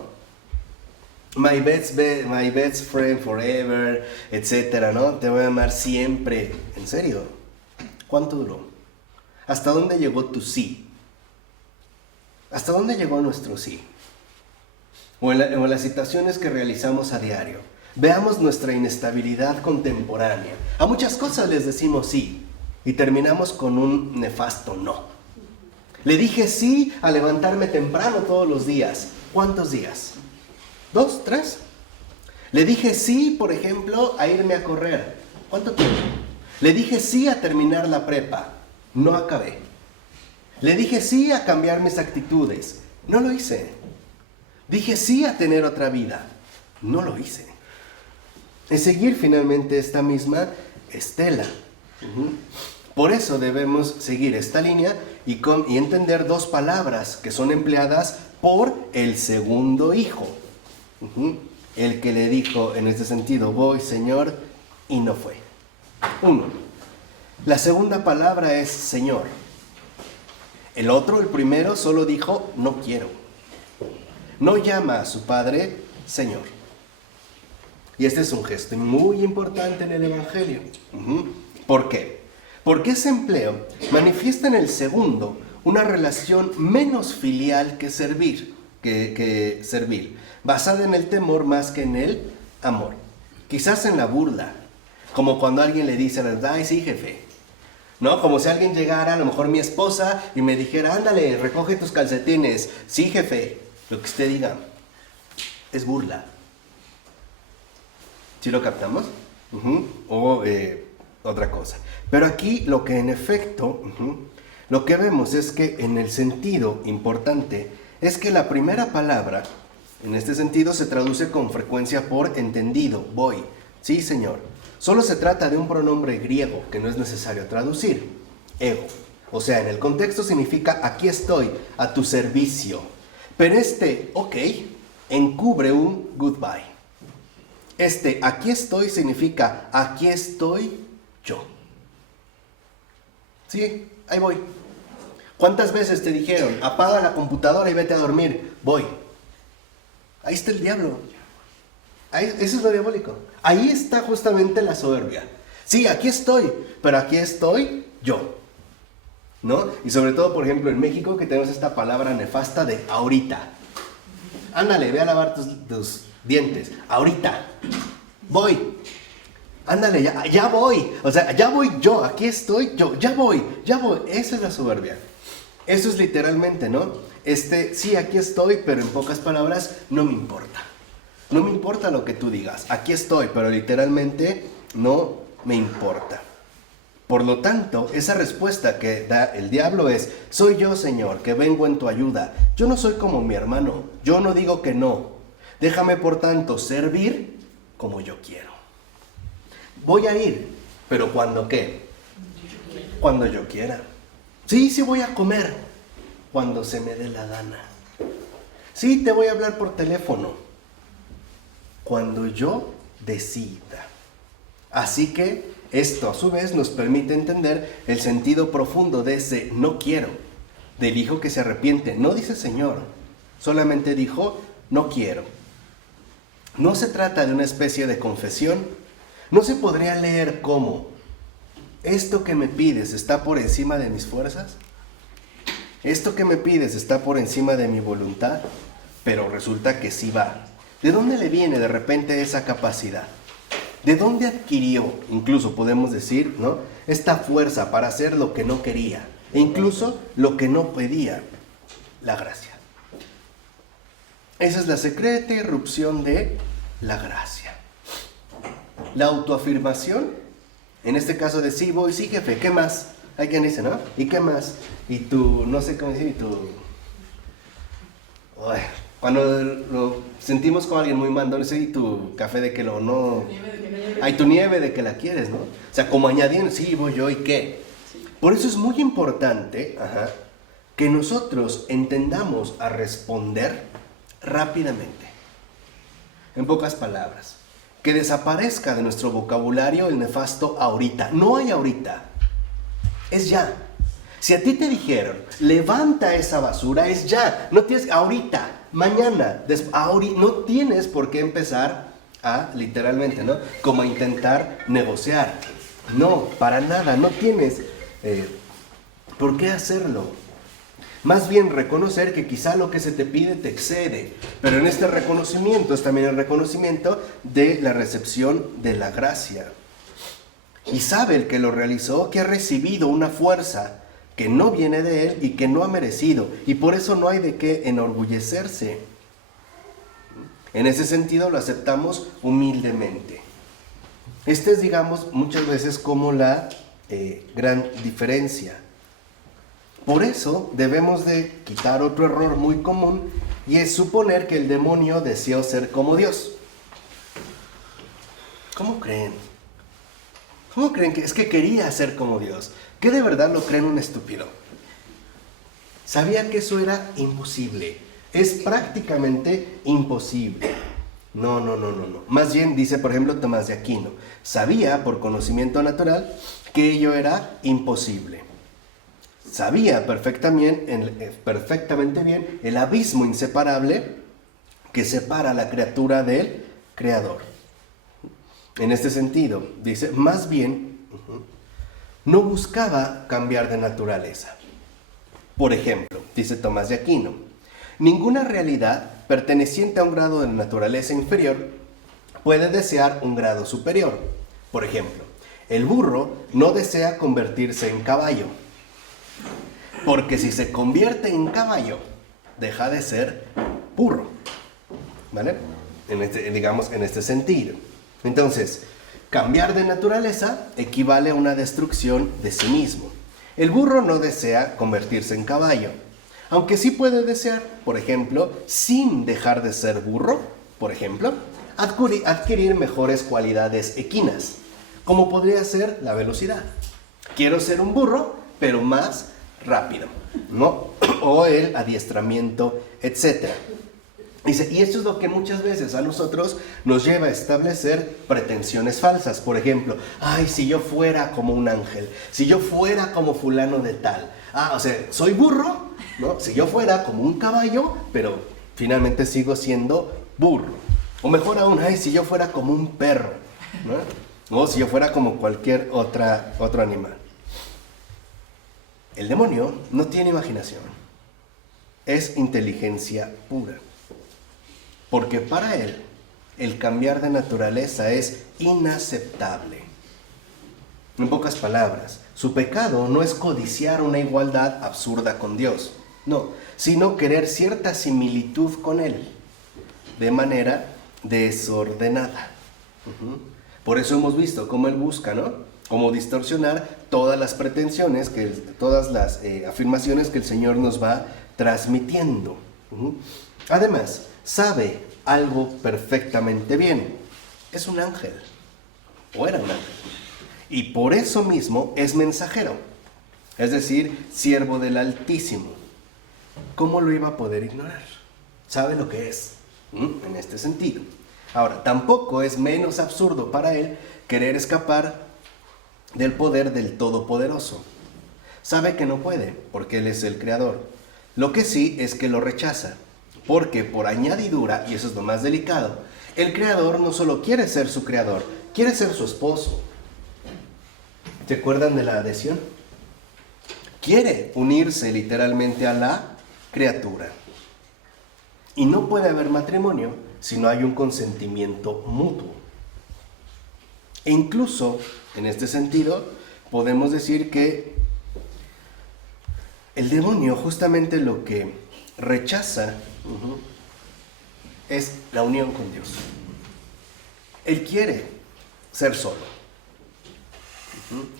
My best friend forever, etcétera, ¿no? Te voy a amar siempre. ¿En serio? ¿Cuánto duró? ¿Hasta dónde llegó tu sí? ¿Hasta dónde llegó nuestro sí? O en las situaciones que realizamos a diario. Veamos nuestra inestabilidad contemporánea. A muchas cosas les decimos sí y terminamos con un nefasto no. Le dije sí a levantarme temprano todos los días. ¿Cuántos días? ¿2? ¿3? Le dije sí, por ejemplo, a irme a correr. ¿Cuánto tiempo? Le dije sí a terminar la prepa. No acabé. Le dije sí a cambiar mis actitudes. No lo hice. Dije sí a tener otra vida. No lo hice. Es seguir finalmente esta misma estela. Por eso debemos seguir esta línea y entender dos palabras que son empleadas por el segundo hijo. El que le dijo en este sentido, voy, Señor, y no fue. 1. La segunda palabra es Señor. El otro, el primero, solo dijo, no quiero. No llama a su padre Señor. Y este es un gesto muy importante en el Evangelio. ¿Por qué? Porque ese empleo manifiesta en el segundo una relación menos filial que servir, basada en el temor más que en el amor. Quizás en la burla, como cuando alguien le dice, ay, sí, jefe. ¿No? Como si alguien llegara, a lo mejor mi esposa, y me dijera, ándale, recoge tus calcetines. Sí, jefe, lo que usted diga. Es burla. ¿Sí lo captamos? O otra cosa. Pero aquí lo que en efecto, lo que vemos es que en el sentido importante, es que la primera palabra, en este sentido, se traduce con frecuencia por entendido, voy. Sí, Señor. Solo se trata de un pronombre griego que no es necesario traducir, ego. O sea, en el contexto significa aquí estoy, a tu servicio. Pero este ok encubre un goodbye. Este aquí estoy significa aquí estoy yo. Sí, ahí voy. ¿Cuántas veces te dijeron, apaga la computadora y vete a dormir? Voy. Ahí está el diablo. Eso es lo diabólico. Ahí está justamente la soberbia. Sí, aquí estoy, pero aquí estoy yo, ¿no? Y sobre todo, por ejemplo, en México, que tenemos esta palabra nefasta de ahorita. Ándale, ve a lavar tus dientes. Ahorita. Voy. Ándale, ya voy. O sea, ya voy yo. Aquí estoy yo. Ya voy. Esa es la soberbia. Eso es literalmente, ¿no? Sí, aquí estoy, pero en pocas palabras, no me importa. No me importa lo que tú digas. Aquí estoy, pero literalmente no me importa. Por lo tanto, esa respuesta que da el diablo es: soy yo, Señor, que vengo en tu ayuda. Yo no soy como mi hermano. Yo no digo que no. Déjame, por tanto, servir como yo quiero. Voy a ir, pero ¿cuándo qué? Cuando yo quiera. Sí voy a comer cuando se me dé la gana. Sí, te voy a hablar por teléfono cuando yo decida. Así que esto a su vez nos permite entender el sentido profundo de ese no quiero, del hijo que se arrepiente. No dice Señor, solamente dijo no quiero. No se trata de una especie de confesión. No se podría leer como: ¿esto que me pides está por encima de mis fuerzas? ¿Esto que me pides está por encima de mi voluntad? Pero resulta que sí va. ¿De dónde le viene de repente esa capacidad? ¿De dónde adquirió, incluso podemos decir, ¿no?, esta fuerza para hacer lo que no quería e incluso lo que no pedía? La gracia. Esa es la secreta irrupción de la gracia. La autoafirmación, en este caso de sí voy, sí jefe, ¿qué más? Hay quien dice, ¿no? ¿Y qué más? Y tú, no sé cómo decir, y tú... Uy, cuando lo sentimos con alguien muy mandón, y tu café de que lo no... Hay tu nieve de que la quieres, ¿no? O sea, como añadiendo, sí, voy yo, ¿y qué? Por eso es muy importante, que nosotros entendamos a responder rápidamente. En pocas palabras, que desaparezca de nuestro vocabulario el nefasto ahorita. No hay ahorita, es ya. Si a ti te dijeron, levanta esa basura, es ya. No tienes ahorita, mañana, no tienes por qué empezar a, literalmente, ¿no?, como a intentar negociar. No, para nada, no tienes por qué hacerlo. Más bien reconocer que quizá lo que se te pide te excede, pero en este reconocimiento es también el reconocimiento de la recepción de la gracia. Y sabe el que lo realizó que ha recibido una fuerza que no viene de él y que no ha merecido, y por eso no hay de qué enorgullecerse. En ese sentido lo aceptamos humildemente. Este es, digamos, muchas veces como la gran diferencia. Por eso debemos de quitar otro error muy común, y es suponer que el demonio deseó ser como Dios. ¿Cómo creen? ¿Cómo creen que es que quería ser como Dios? ¿Qué de verdad lo creen un estúpido? Sabía que eso era imposible. Es prácticamente imposible. No. Más bien, dice por ejemplo Tomás de Aquino, sabía por conocimiento natural que ello era imposible. Sabía perfectamente bien el abismo inseparable que separa a la criatura del Creador. En este sentido, dice, más bien, no buscaba cambiar de naturaleza. Por ejemplo, dice Tomás de Aquino, ninguna realidad perteneciente a un grado de naturaleza inferior puede desear un grado superior. Por ejemplo, el burro no desea convertirse en caballo, porque si se convierte en caballo, deja de ser burro, ¿vale? Digamos, en este sentido. Entonces, cambiar de naturaleza equivale a una destrucción de sí mismo. El burro no desea convertirse en caballo, aunque sí puede desear, por ejemplo, sin dejar de ser burro, por ejemplo, adquirir mejores cualidades equinas, como podría ser la velocidad. Quiero ser un burro, pero más rápido, ¿no? O el adiestramiento, etc. Dice, y esto es lo que muchas veces a nosotros nos lleva a establecer pretensiones falsas. Por ejemplo, ay, si yo fuera como un ángel, si yo fuera como fulano de tal. O sea, soy burro, ¿no? Si yo fuera como un caballo, pero finalmente sigo siendo burro. O mejor aún, ay, si yo fuera como un perro, ¿no? O si yo fuera como cualquier otro animal. El demonio no tiene imaginación, es inteligencia pura. Porque para él, el cambiar de naturaleza es inaceptable. En pocas palabras, su pecado no es codiciar una igualdad absurda con Dios, no, sino querer cierta similitud con Él, de manera desordenada. Por eso hemos visto cómo Él busca, ¿no? Cómo distorsionar todas las pretensiones, todas las afirmaciones que el Señor nos va transmitiendo. Además, sabe algo perfectamente bien. Es un ángel, o era un ángel. Y por eso mismo es mensajero, es decir, siervo del Altísimo. ¿Cómo lo iba a poder ignorar? Sabe lo que es, en este sentido. Ahora, tampoco es menos absurdo para él querer escapar del poder del Todopoderoso. Sabe que no puede, porque Él es el Creador. Lo que sí es que lo rechaza, porque por añadidura, y eso es lo más delicado, el Creador no solo quiere ser su Creador, quiere ser su esposo. ¿Se acuerdan de la adhesión? Quiere unirse literalmente a la criatura. Y no puede haber matrimonio si no hay un consentimiento mutuo. E incluso, en este sentido, podemos decir que el demonio justamente lo que rechaza es la unión con Dios. Él quiere ser solo.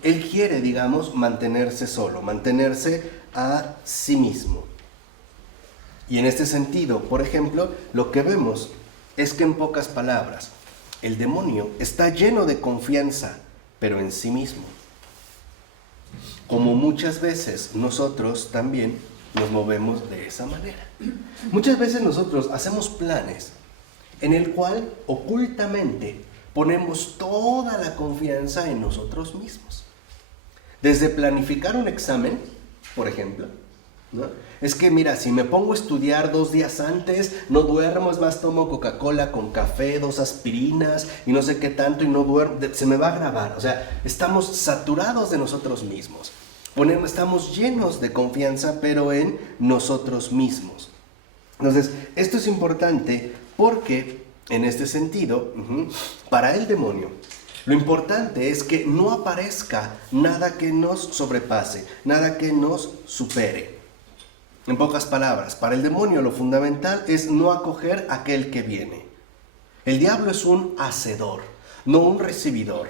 Él quiere, digamos, mantenerse solo, mantenerse a sí mismo. Y en este sentido, por ejemplo, lo que vemos es que en pocas palabras, el demonio está lleno de confianza, pero en sí mismo. Como muchas veces nosotros también nos movemos de esa manera. Muchas veces nosotros hacemos planes en el cual ocultamente ponemos toda la confianza en nosotros mismos. Desde planificar un examen, por ejemplo, ¿no? Es que mira, si me pongo a estudiar 2 días antes, no duermo, es más, tomo Coca-Cola con café, 2 aspirinas y no sé qué tanto y no duermo, se me va a grabar. O sea, estamos saturados de nosotros mismos. Estamos llenos de confianza, pero en nosotros mismos. Entonces, esto es importante porque, en este sentido, para el demonio, lo importante es que no aparezca nada que nos sobrepase, nada que nos supere. En pocas palabras, para el demonio lo fundamental es no acoger a aquel que viene. El diablo es un hacedor, no un recibidor.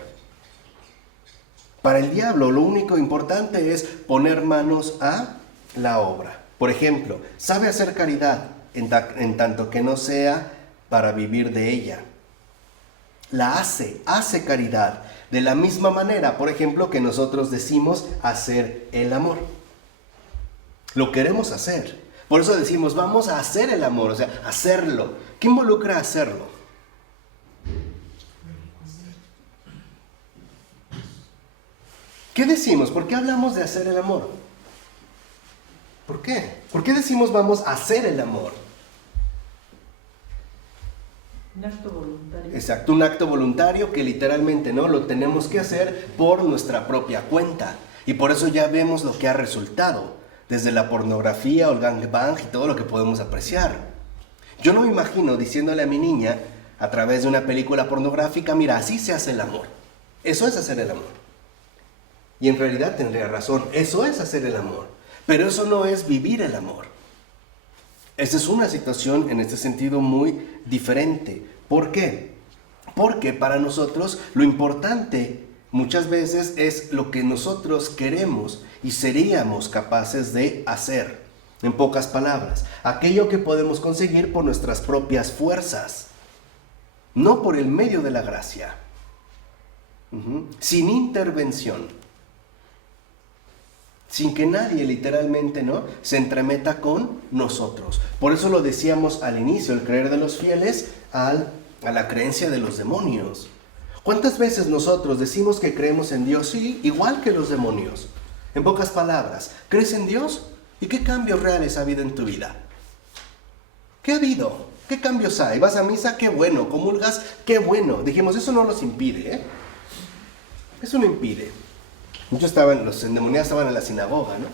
Para el diablo lo único importante es poner manos a la obra. Por ejemplo, sabe hacer caridad en tanto que no sea para vivir de ella. La hace caridad de la misma manera, por ejemplo, que nosotros decimos hacer el amor. Lo queremos hacer. Por eso decimos, vamos a hacer el amor, o sea, hacerlo. ¿Qué involucra hacerlo? ¿Qué decimos? ¿Por qué hablamos de hacer el amor? ¿Por qué? ¿Por qué decimos vamos a hacer el amor? Un acto voluntario. Exacto, un acto voluntario que literalmente no lo tenemos que hacer por nuestra propia cuenta. Y por eso ya vemos lo que ha resultado, desde la pornografía o el gangbang y todo lo que podemos apreciar. Yo no me imagino diciéndole a mi niña a través de una película pornográfica, mira, así se hace el amor. Eso es hacer el amor. Y en realidad tendría razón, eso es hacer el amor. Pero eso no es vivir el amor. Esta es una situación en este sentido muy diferente. ¿Por qué? Porque para nosotros lo importante muchas veces es lo que nosotros queremos y seríamos capaces de hacer. En pocas palabras, aquello que podemos conseguir por nuestras propias fuerzas, no por el medio de la gracia, sin intervención. Sin que nadie literalmente se entremeta con nosotros. Por eso lo decíamos al inicio, el creer de los fieles a la creencia de los demonios. ¿Cuántas veces nosotros decimos que creemos en Dios? Sí, igual que los demonios. En pocas palabras, ¿crees en Dios? ¿Y qué cambios reales ha habido en tu vida? ¿Qué ha habido? ¿Qué cambios hay? ¿Vas a misa? ¡Qué bueno! ¿Comulgas? ¡Qué bueno! Dijimos, eso no los impide, ¿eh? Eso no impide. Muchos los endemoniados estaban en la sinagoga, ¿no?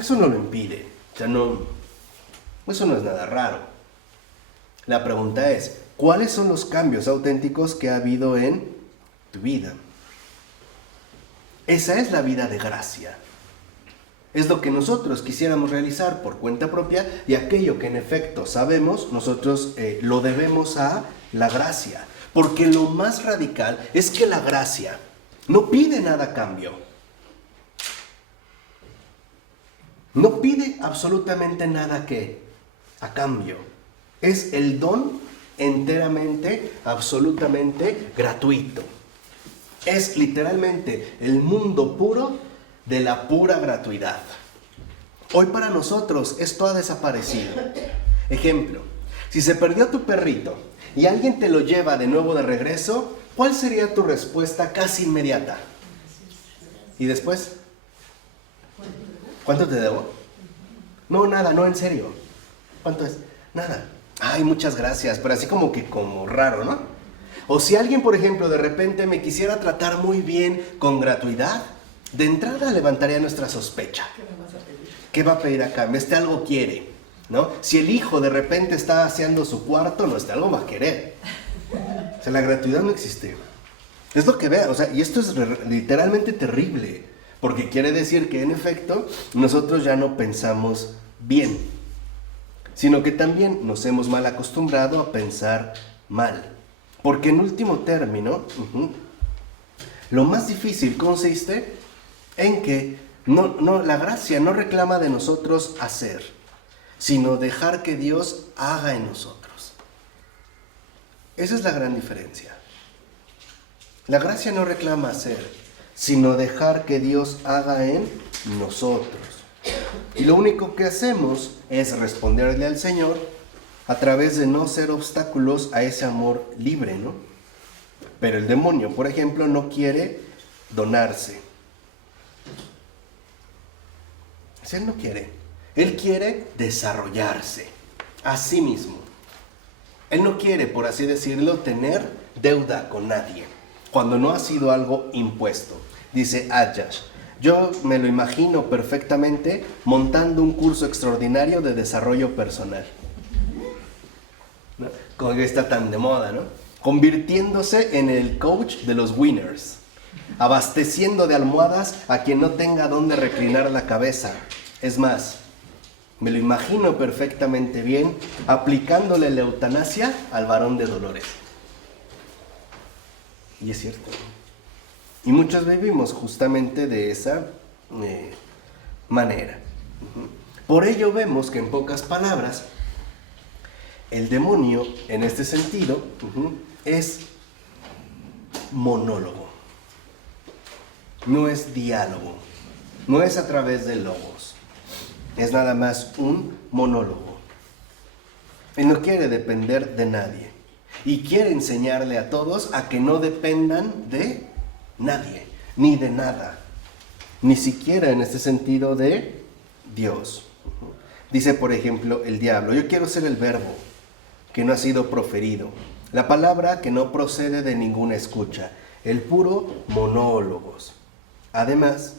Eso no lo impide. O sea, no, eso no es nada raro. La pregunta es, ¿cuáles son los cambios auténticos que ha habido en tu vida? Esa es la vida de gracia. Es lo que nosotros quisiéramos realizar por cuenta propia y aquello que en efecto sabemos, nosotros lo debemos a la gracia. Porque lo más radical es que la gracia no pide nada a cambio. No pide absolutamente nada a cambio. Es el don enteramente, absolutamente gratuito. Es literalmente el mundo puro de la pura gratuidad. Hoy para nosotros esto ha desaparecido. Ejemplo, si se perdió tu perrito y alguien te lo lleva de nuevo de regreso, ¿cuál sería tu respuesta casi inmediata? ¿Y después? ¿Cuánto te debo? No, nada, no, en serio. ¿Cuánto es? Nada. Ay, muchas gracias, pero así como raro, ¿no? O si alguien, por ejemplo, de repente me quisiera tratar muy bien con gratuidad, de entrada levantaría nuestra sospecha. ¿Qué me vas a pedir? ¿Qué va a pedir a cambio? Algo quiere, ¿no? Si el hijo de repente está haciendo su cuarto, algo va a querer. O sea, la gratuidad no existe. Es lo que vean, o sea, y esto es literalmente terrible, porque quiere decir que en efecto nosotros ya no pensamos bien, sino que también nos hemos mal acostumbrado a pensar mal. Porque en último término, lo más difícil consiste en que la gracia no reclama de nosotros hacer, sino dejar que Dios haga en nosotros. Esa es la gran diferencia. La gracia no reclama hacer, sino dejar que Dios haga en nosotros. Y lo único que hacemos es responderle al Señor a través de no ser obstáculos a ese amor libre, ¿no? Pero el demonio, por ejemplo, no quiere donarse. Él no quiere. Él quiere desarrollarse a sí mismo. Él no quiere, por así decirlo, tener deuda con nadie, cuando no ha sido algo impuesto. Dice Ayash, yo me lo imagino perfectamente montando un curso extraordinario de desarrollo personal. ¿No? Como que está tan de moda, ¿no? Convirtiéndose en el coach de los winners, abasteciendo de almohadas a quien no tenga dónde reclinar la cabeza. Es más, me lo imagino perfectamente bien aplicándole la eutanasia al varón de Dolores. Y es cierto. Y muchos vivimos justamente de esa manera. Por ello vemos que en pocas palabras, el demonio en este sentido es monólogo. No es diálogo. No es a través de logos. Es nada más un monólogo. Él no quiere depender de nadie. Y quiere enseñarle a todos a que no dependan de nadie, ni de nada. Ni siquiera en este sentido de Dios. Dice, por ejemplo, el diablo, yo quiero ser el verbo que no ha sido proferido, la palabra que no procede de ninguna escucha, el puro monólogos. Además,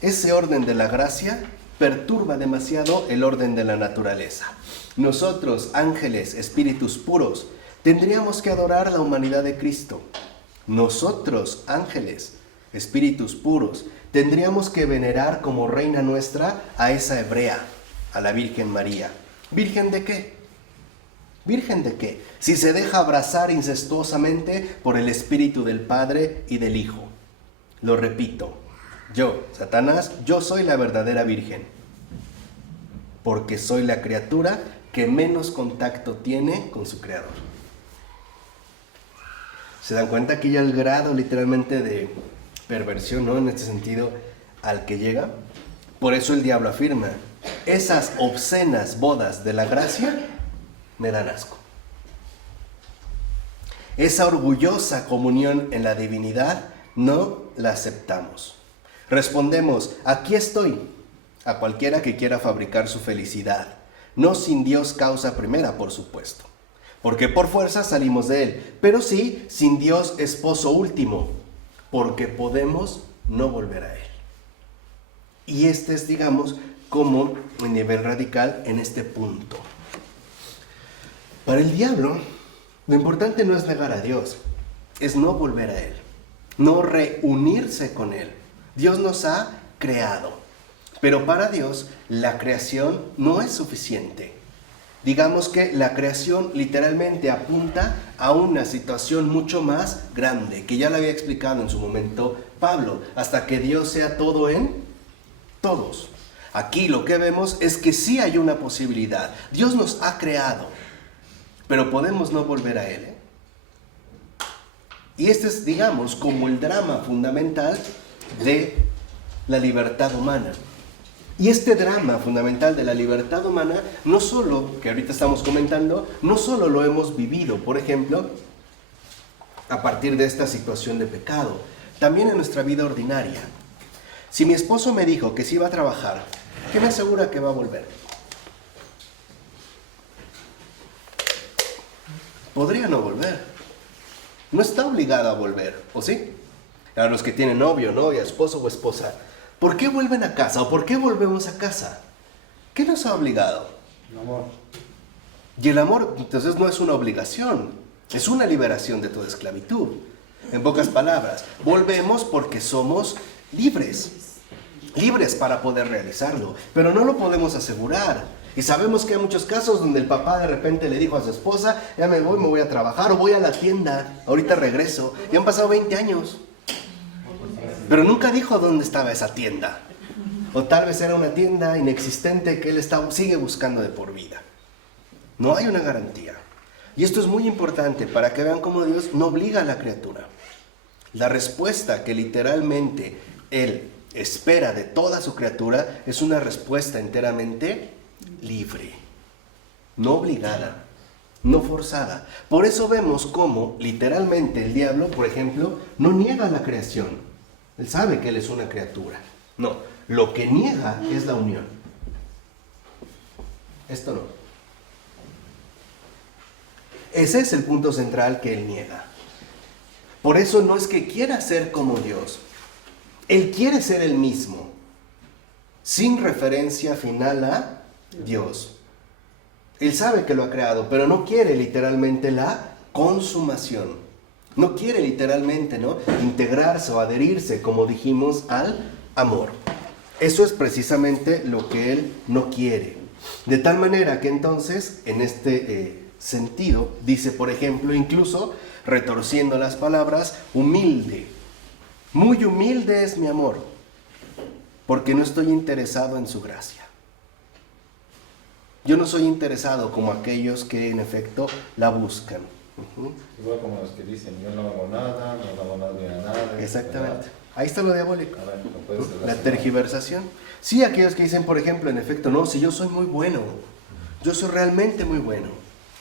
ese orden de la gracia perturba demasiado el orden de la naturaleza. Nosotros, ángeles, espíritus puros, tendríamos que adorar la humanidad de Cristo. Nosotros, ángeles, espíritus puros, tendríamos que venerar como reina nuestra a esa hebrea, a la Virgen María. ¿Virgen de qué? ¿Virgen de qué? Si se deja abrazar incestuosamente por el espíritu del Padre y del Hijo. Lo repito, yo, Satanás, yo soy la verdadera Virgen, porque soy la criatura que menos contacto tiene con su Creador. ¿Se dan cuenta que ya el grado literalmente de perversión, ¿no? En este sentido, al que llega? Por eso el diablo afirma, esas obscenas bodas de la gracia me dan asco. Esa orgullosa comunión en la divinidad no la aceptamos. Respondemos, aquí estoy, a cualquiera que quiera fabricar su felicidad, no sin Dios causa primera, por supuesto. porque por fuerza salimos de él, pero sí sin Dios esposo último, porque podemos no volver a él. Y este es, digamos, como un nivel radical en este punto. Para el diablo, lo importante no es negar a Dios, es no volver a él, no reunirse con él. Dios nos ha creado, pero para Dios la creación no es suficiente. Digamos que la creación literalmente apunta a una situación mucho más grande, que ya lo había explicado en su momento Pablo, hasta que Dios sea todo en todos. Aquí lo que vemos es que sí hay una posibilidad. Dios nos ha creado, pero podemos no volver a él. Y este es, digamos, como el drama fundamental de la libertad humana. Y este drama fundamental de la libertad humana, no solo, que ahorita estamos comentando, no solo lo hemos vivido, por ejemplo, a partir de esta situación de pecado, también en nuestra vida ordinaria. Si mi esposo me dijo que sí iba a trabajar, ¿qué me asegura que va a volver? Podría no volver. No está obligado a volver, ¿o sí? A los que tienen novio, novia, esposo o esposa, ¿por qué vuelven a casa o por qué volvemos a casa? ¿Qué nos ha obligado? El amor. Y el amor, entonces, no es una obligación, es una liberación de toda esclavitud. En pocas palabras, volvemos porque somos libres para poder realizarlo, pero no lo podemos asegurar. Y sabemos que hay muchos casos donde el papá de repente le dijo a su esposa, ya me voy a trabajar o voy a la tienda, ahorita regreso. Y han pasado 20 años. Pero nunca dijo dónde estaba esa tienda. O tal vez era una tienda inexistente que él sigue buscando de por vida. No hay una garantía. Y esto es muy importante para que vean cómo Dios no obliga a la criatura. La respuesta que literalmente Él espera de toda su criatura es una respuesta enteramente libre, no obligada, no forzada. Por eso vemos cómo literalmente el diablo, por ejemplo, no niega la creación. Él sabe que él es una criatura. No, lo que niega es la unión. Esto no. Ese es el punto central que él niega. Por eso no es que quiera ser como Dios. Él quiere ser el mismo, sin referencia final a Dios. Él sabe que lo ha creado, pero no quiere literalmente la consumación. No quiere literalmente, ¿no?, integrarse o adherirse, como dijimos, al amor. Eso es precisamente lo que él no quiere. De tal manera que entonces, en este sentido, dice, por ejemplo, incluso retorciendo las palabras, humilde. Muy humilde es mi amor, porque no estoy interesado en su gracia. Yo no soy interesado como aquellos que en efecto la buscan. Igual como los que dicen, yo no hago nada, no hago nada bien a nada. Exactamente. ¿Verdad? Ahí está lo diabólico. A ver, no puede ser La así. tergiversación. Sí, aquellos que dicen, por ejemplo, en efecto, no, si yo soy muy bueno, yo soy realmente muy bueno.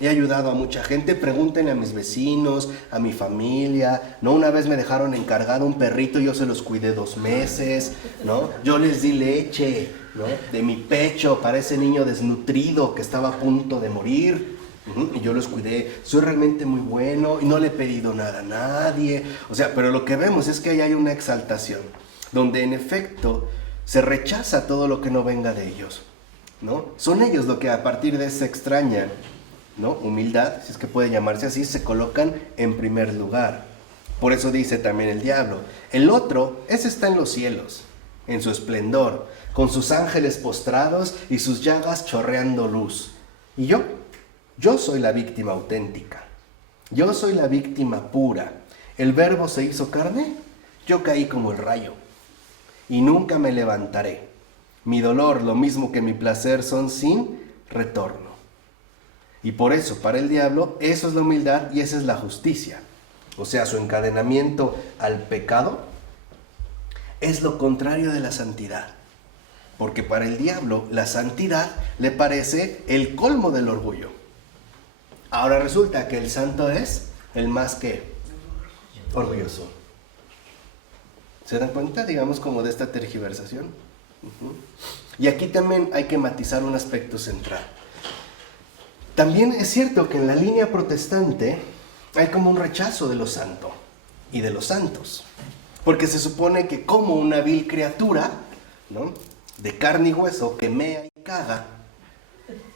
He ayudado a mucha gente, pregúntenle a mis vecinos, a mi familia, ¿no? Una vez me dejaron encargado un perrito y yo se los cuidé 2 meses, ¿no? Yo les di leche, ¿no?, de mi pecho para ese niño desnutrido que estaba a punto de morir, y yo los cuidé. Soy realmente muy bueno y no le he pedido nada a nadie. O sea, pero lo que vemos es que ahí hay una exaltación, donde en efecto se rechaza todo lo que no venga de ellos, ¿no? Son ellos lo que a partir de esa extraña, ¿no?, humildad, si es que puede llamarse así, se colocan en primer lugar. Por eso dice también el diablo, el otro, ese está en los cielos, en su esplendor, con sus ángeles postrados y sus llagas chorreando luz. Y yo soy la víctima auténtica, yo soy la víctima pura. El verbo se hizo carne, yo caí como el rayo, y nunca me levantaré. Mi dolor, lo mismo que mi placer, son sin retorno. Y por eso, para el diablo, eso es la humildad y esa es la justicia. O sea, su encadenamiento al pecado es lo contrario de la santidad. Porque para el diablo, la santidad le parece el colmo del orgullo. Ahora resulta que el santo es el más que orgulloso. ¿Se dan cuenta, digamos, como de esta tergiversación? Y aquí también hay que matizar un aspecto central. También es cierto que en la línea protestante hay como un rechazo de lo santo y de los santos, porque se supone que como una vil criatura, ¿no?, de carne y hueso que mea y caga,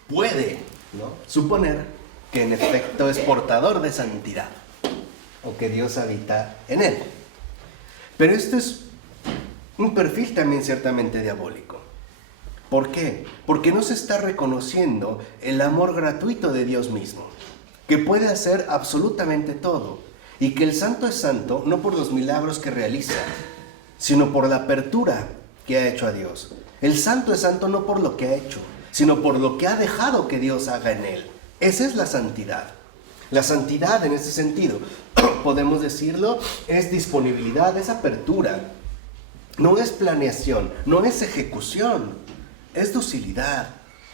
puede, ¿no?, suponer que en efecto es portador de santidad o que Dios habita en él. Pero esto es un perfil también ciertamente diabólico. ¿Por qué? Porque no se está reconociendo el amor gratuito de Dios mismo, que puede hacer absolutamente todo, y que el santo es santo no por los milagros que realiza, sino por la apertura que ha hecho a Dios. El santo es santo no por lo que ha hecho, sino por lo que ha dejado que Dios haga en él. Esa es la santidad. La santidad en ese sentido, podemos decirlo, es disponibilidad, es apertura. No es planeación, no es ejecución. Es docilidad.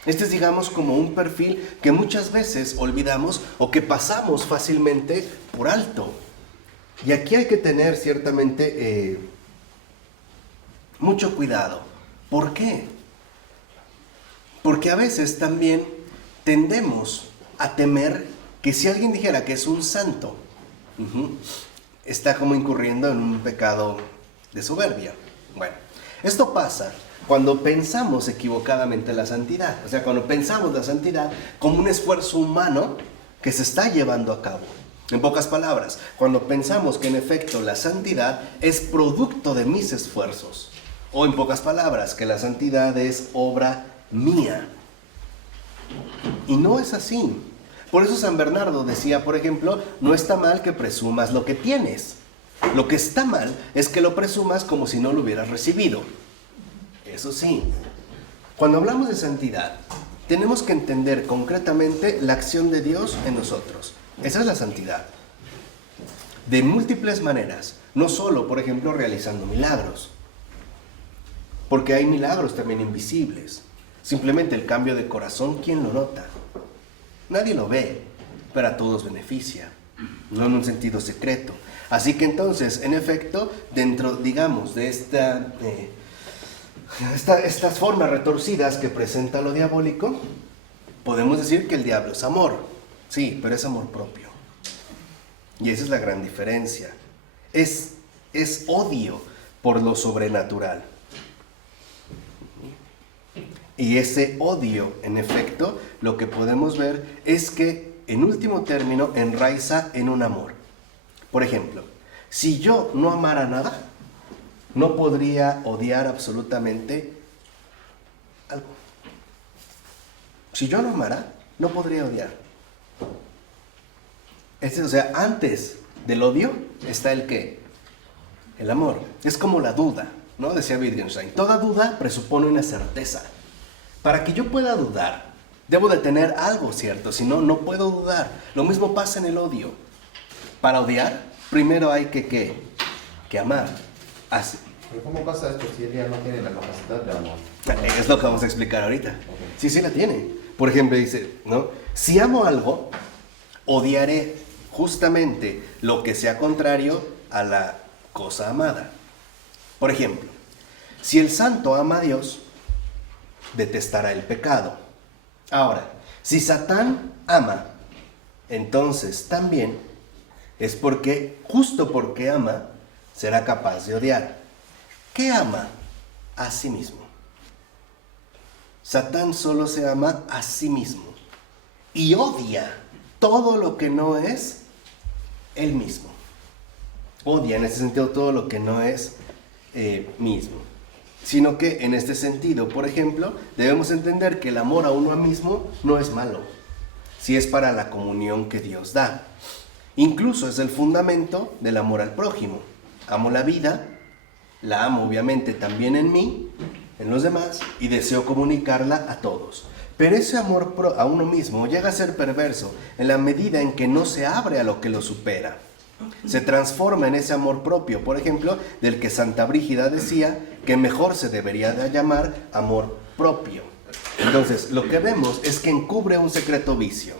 Este es, digamos, como un perfil que muchas veces olvidamos o que pasamos fácilmente por alto. Y aquí hay que tener ciertamente mucho cuidado. ¿Por qué? Porque a veces también tendemos a temer que si alguien dijera que es un santo, está como incurriendo en un pecado de soberbia. Bueno, esto pasa cuando pensamos equivocadamente la santidad, o sea, cuando pensamos la santidad como un esfuerzo humano que se está llevando a cabo. En pocas palabras, cuando pensamos que en efecto la santidad es producto de mis esfuerzos, o en pocas palabras, que la santidad es obra mía. Y no es así. Por eso San Bernardo decía, por ejemplo, no está mal que presumas lo que tienes. Lo que está mal es que lo presumas como si no lo hubieras recibido. Eso sí, cuando hablamos de santidad, tenemos que entender concretamente la acción de Dios en nosotros. Esa es la santidad. De múltiples maneras, no solo, por ejemplo, realizando milagros, porque hay milagros también invisibles. Simplemente el cambio de corazón, ¿quién lo nota? Nadie lo ve, pero a todos beneficia, no en un sentido secreto. Así que entonces, en efecto, dentro, digamos, de estas formas retorcidas que presenta lo diabólico, podemos decir que el diablo es amor, sí, pero es amor propio. Y esa es la gran diferencia. Es odio por lo sobrenatural. Y ese odio, en efecto, lo que podemos ver es que, en último término, enraiza en un amor. Por ejemplo, si yo no amara nada, no podría odiar absolutamente algo. Si yo no amara, no podría odiar. O sea, antes del odio está el ¿qué? El amor. Es como la duda, ¿no? Decía Wittgenstein. Toda duda presupone una certeza. Para que yo pueda dudar, debo de tener algo cierto, si no, no puedo dudar. Lo mismo pasa en el odio. Para odiar, primero hay que amar. Así. ¿Pero cómo pasa esto si él ya no tiene la capacidad de amor? Es lo que vamos a explicar ahorita. Okay. Sí la tiene. Por ejemplo, dice, ¿no? Si amo algo, odiaré justamente lo que sea contrario a la cosa amada. Por ejemplo, si el santo ama a Dios, detestará el pecado. Ahora, si Satán ama, entonces también es porque, justo porque ama, será capaz de odiar. ¿Qué ama? A sí mismo. Satán solo se ama a sí mismo y odia todo lo que no es él mismo. Odia en ese sentido todo lo que no es mismo. Sino que en este sentido, por ejemplo, debemos entender que el amor a uno mismo no es malo, si es para la comunión que Dios da. Incluso es el fundamento del amor al prójimo. Amo la vida, la amo obviamente también en mí, en los demás, y deseo comunicarla a todos. Pero ese amor a uno mismo llega a ser perverso en la medida en que no se abre a lo que lo supera. Se transforma en ese amor propio, por ejemplo, del que Santa Brígida decía que mejor se debería de llamar amor propio. Entonces, lo que vemos es que encubre un secreto vicio.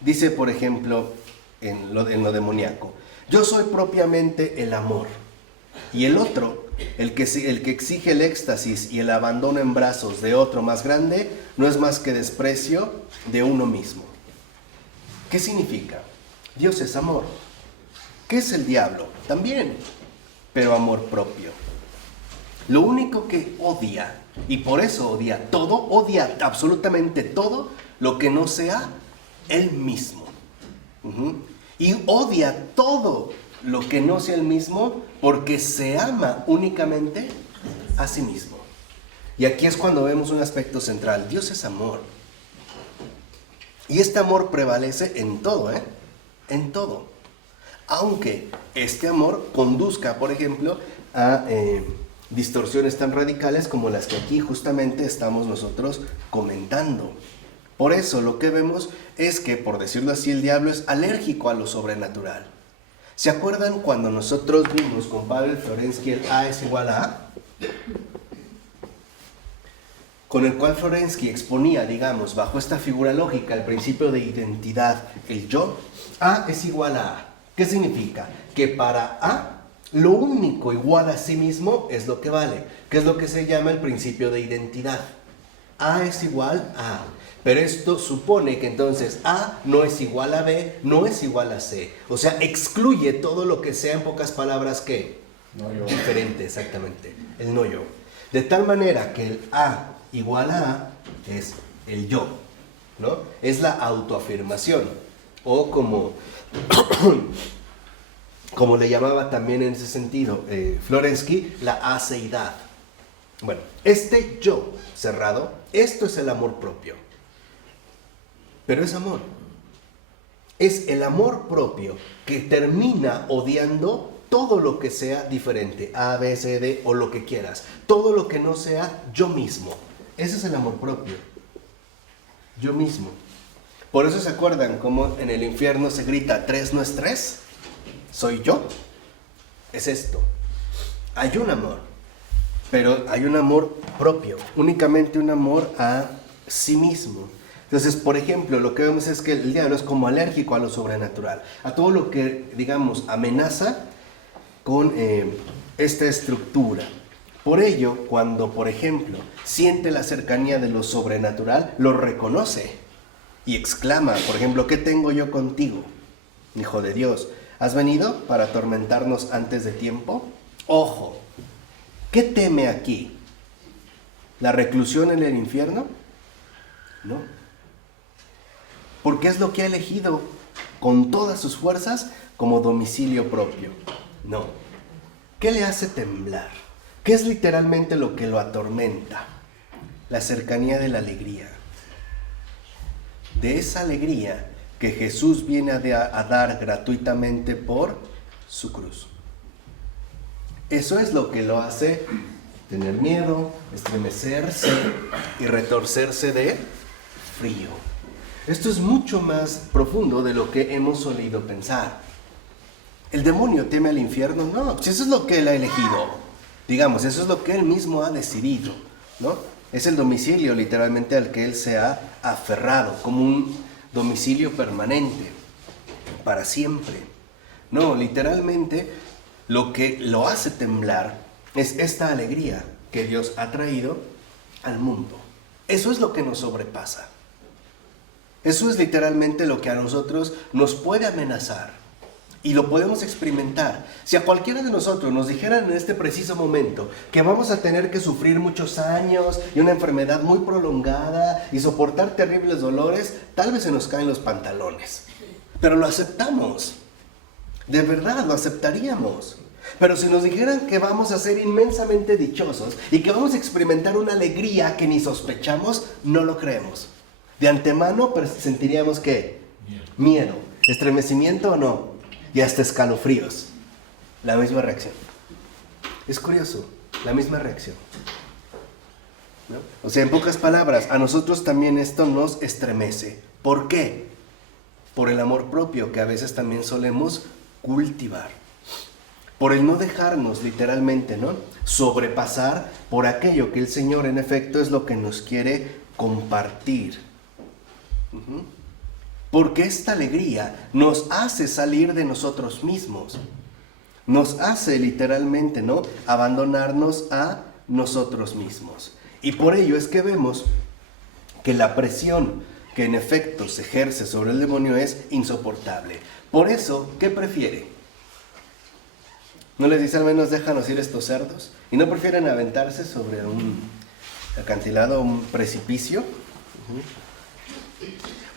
Dice, por ejemplo, en lo demoníaco, yo soy propiamente el amor. Y el otro, el que exige el éxtasis y el abandono en brazos de otro más grande, no es más que desprecio de uno mismo. ¿Qué significa? Dios es amor. ¿Qué es el diablo? También, pero amor propio. Lo único que odia, y por eso odia todo, odia absolutamente todo lo que no sea él mismo. Y odia todo lo que no sea él mismo porque se ama únicamente a sí mismo. Y aquí es cuando vemos un aspecto central. Dios es amor. Y este amor prevalece en todo, en todo. Aunque este amor conduzca, por ejemplo, a distorsiones tan radicales como las que aquí justamente estamos nosotros comentando. Por eso lo que vemos es que, por decirlo así, el diablo es alérgico a lo sobrenatural. ¿Se acuerdan cuando nosotros vimos con Pavel Florensky el A es igual a A? Con el cual Florensky exponía, digamos, bajo esta figura lógica, el principio de identidad, el yo. A es igual a A. ¿Qué significa? Que para A, lo único igual a sí mismo es lo que vale, que es lo que se llama el principio de identidad. A es igual a A. Pero esto supone que entonces A no es igual a B, no es igual a C. O sea, excluye todo lo que sea, en pocas palabras, ¿qué? No yo. Diferente, exactamente. El no yo. De tal manera que el A igual a A es el yo, ¿no? Es la autoafirmación. O como le llamaba también en ese sentido Florensky, la aceidad. Bueno, este yo cerrado, esto es el amor propio. Pero es amor. Es el amor propio que termina odiando todo lo que sea diferente, A, B, C, D o lo que quieras. Todo lo que no sea yo mismo. Ese es el amor propio. Yo mismo. Por eso se acuerdan cómo en el infierno se grita, 3 no es 3, soy yo. Es esto. Hay un amor, pero hay un amor propio, únicamente un amor a sí mismo. Entonces, por ejemplo, lo que vemos es que el diablo es como alérgico a lo sobrenatural, a todo lo que, digamos, amenaza con esta estructura. Por ello, cuando, por ejemplo, siente la cercanía de lo sobrenatural, lo reconoce y exclama, por ejemplo, ¿qué tengo yo contigo, hijo de Dios? ¿Has venido para atormentarnos antes de tiempo? Ojo, ¿qué teme aquí? ¿La reclusión en el infierno? No. Porque es lo que ha elegido con todas sus fuerzas como domicilio propio. No. ¿Qué le hace temblar? ¿Qué es literalmente lo que lo atormenta? La cercanía de la alegría. De esa alegría que Jesús viene a dar gratuitamente por su cruz. Eso es lo que lo hace tener miedo, estremecerse y retorcerse de frío. Esto es mucho más profundo de lo que hemos solido pensar. ¿El demonio teme al infierno? No, pues eso es lo que él ha elegido. Digamos, eso es lo que él mismo ha decidido, ¿no? Es el domicilio literalmente al que él se ha aferrado, como un domicilio permanente, para siempre. No, literalmente lo que lo hace temblar es esta alegría que Dios ha traído al mundo. Eso es lo que nos sobrepasa. Eso es literalmente lo que a nosotros nos puede amenazar y lo podemos experimentar. Si a cualquiera de nosotros nos dijeran en este preciso momento que vamos a tener que sufrir muchos años y una enfermedad muy prolongada y soportar terribles dolores, tal vez se nos caen los pantalones. Pero lo aceptamos. De verdad, lo aceptaríamos. Pero si nos dijeran que vamos a ser inmensamente dichosos y que vamos a experimentar una alegría que ni sospechamos, no lo creemos. De antemano sentiríamos ¿qué? Miedo, estremecimiento o no, y hasta escalofríos. La misma reacción. Es curioso, la misma reacción, ¿no? O sea, en pocas palabras, a nosotros también esto nos estremece. ¿Por qué? Por el amor propio que a veces también solemos cultivar. Por el no dejarnos literalmente, ¿no?, sobrepasar por aquello que el Señor en efecto es lo que nos quiere compartir. Porque esta alegría nos hace salir de nosotros mismos. nos hace literalmente, ¿no?, abandonarnos a nosotros mismos. Y por ello es que vemos que la presión que en efecto se ejerce sobre el demonio es insoportable. Por eso, ¿qué prefiere? ¿No les dice al menos déjanos ir estos cerdos? ¿Y no prefieren aventarse sobre un acantilado, un precipicio?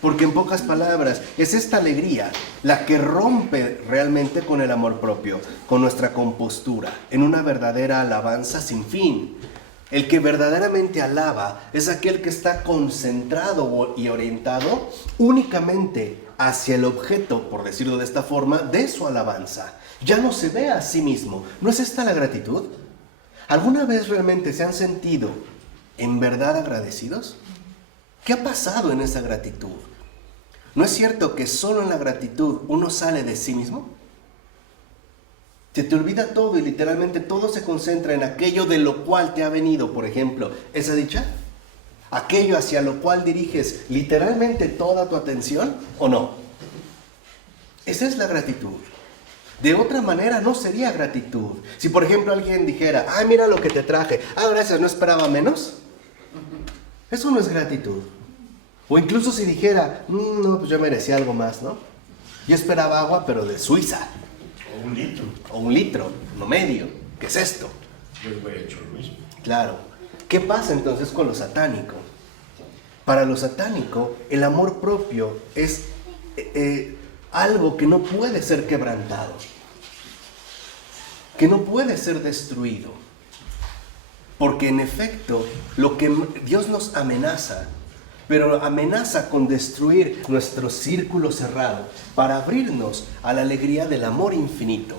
Porque en pocas palabras, es esta alegría la que rompe realmente con el amor propio, con nuestra compostura, en una verdadera alabanza sin fin. El que verdaderamente alaba es aquel que está concentrado y orientado únicamente hacia el objeto, por decirlo de esta forma, de su alabanza. Ya no se ve a sí mismo. ¿No es esta la gratitud? ¿Alguna vez realmente se han sentido en verdad agradecidos? ¿Qué ha pasado en esa gratitud? ¿No es cierto que solo en la gratitud uno sale de sí mismo? Se te olvida todo y literalmente todo se concentra en aquello de lo cual te ha venido, por ejemplo, esa dicha. Aquello hacia lo cual diriges literalmente toda tu atención, ¿o no? Esa es la gratitud. De otra manera no sería gratitud. Si por ejemplo alguien dijera, ¡ay, mira lo que te traje! ¡Ah, gracias, no esperaba menos! Eso no es gratitud. O incluso si dijera, no, pues yo merecía algo más, ¿no? Yo esperaba agua, pero de Suiza. O un litro. O un litro, no medio. ¿Qué es esto? Yo hubiera hecho lo mismo. Claro. ¿Qué pasa entonces con lo satánico? Para lo satánico, el amor propio es algo que no puede ser quebrantado, que no puede ser destruido. Porque en efecto, lo que Dios nos amenaza, pero amenaza con destruir nuestro círculo cerrado para abrirnos a la alegría del amor infinito.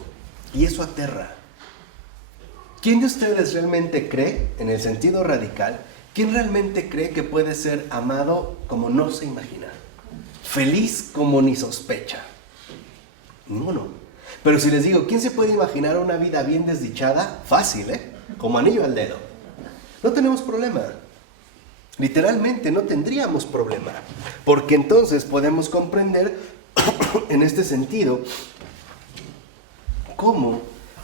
Y eso aterra. ¿Quién de ustedes realmente cree, en el sentido radical, quién realmente cree que puede ser amado como no se imagina? Feliz como ni sospecha. Ninguno. Pero si les digo, ¿quién se puede imaginar una vida bien desdichada? Fácil, como anillo al dedo. No tenemos problema. Literalmente no tendríamos problema. Porque entonces podemos comprender en este sentido cómo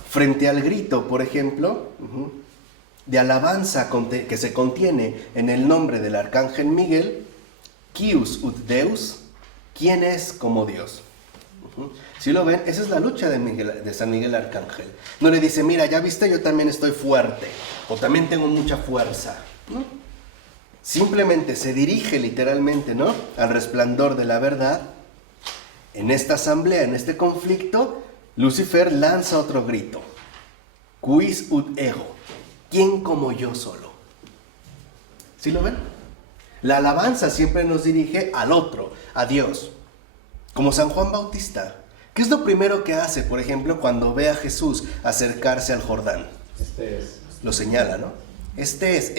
frente al grito, por ejemplo, de alabanza que se contiene en el nombre del arcángel Miguel, Quius ut Deus, ¿quién es como Dios? Si lo ven, esa es la lucha de San Miguel Arcángel. No le dice, mira, ya viste, yo también estoy fuerte, o también tengo mucha fuerza, ¿no? Simplemente se dirige literalmente, ¿no?, al resplandor de la verdad. En esta asamblea, en este conflicto, Lucifer lanza otro grito. Quis ut ego. ¿Quién como yo solo? ¿Sí lo ven? La alabanza siempre nos dirige al otro, a Dios. Como San Juan Bautista. ¿Qué es lo primero que hace, por ejemplo, cuando ve a Jesús acercarse al Jordán? Este es. Lo señala, ¿no? Este es.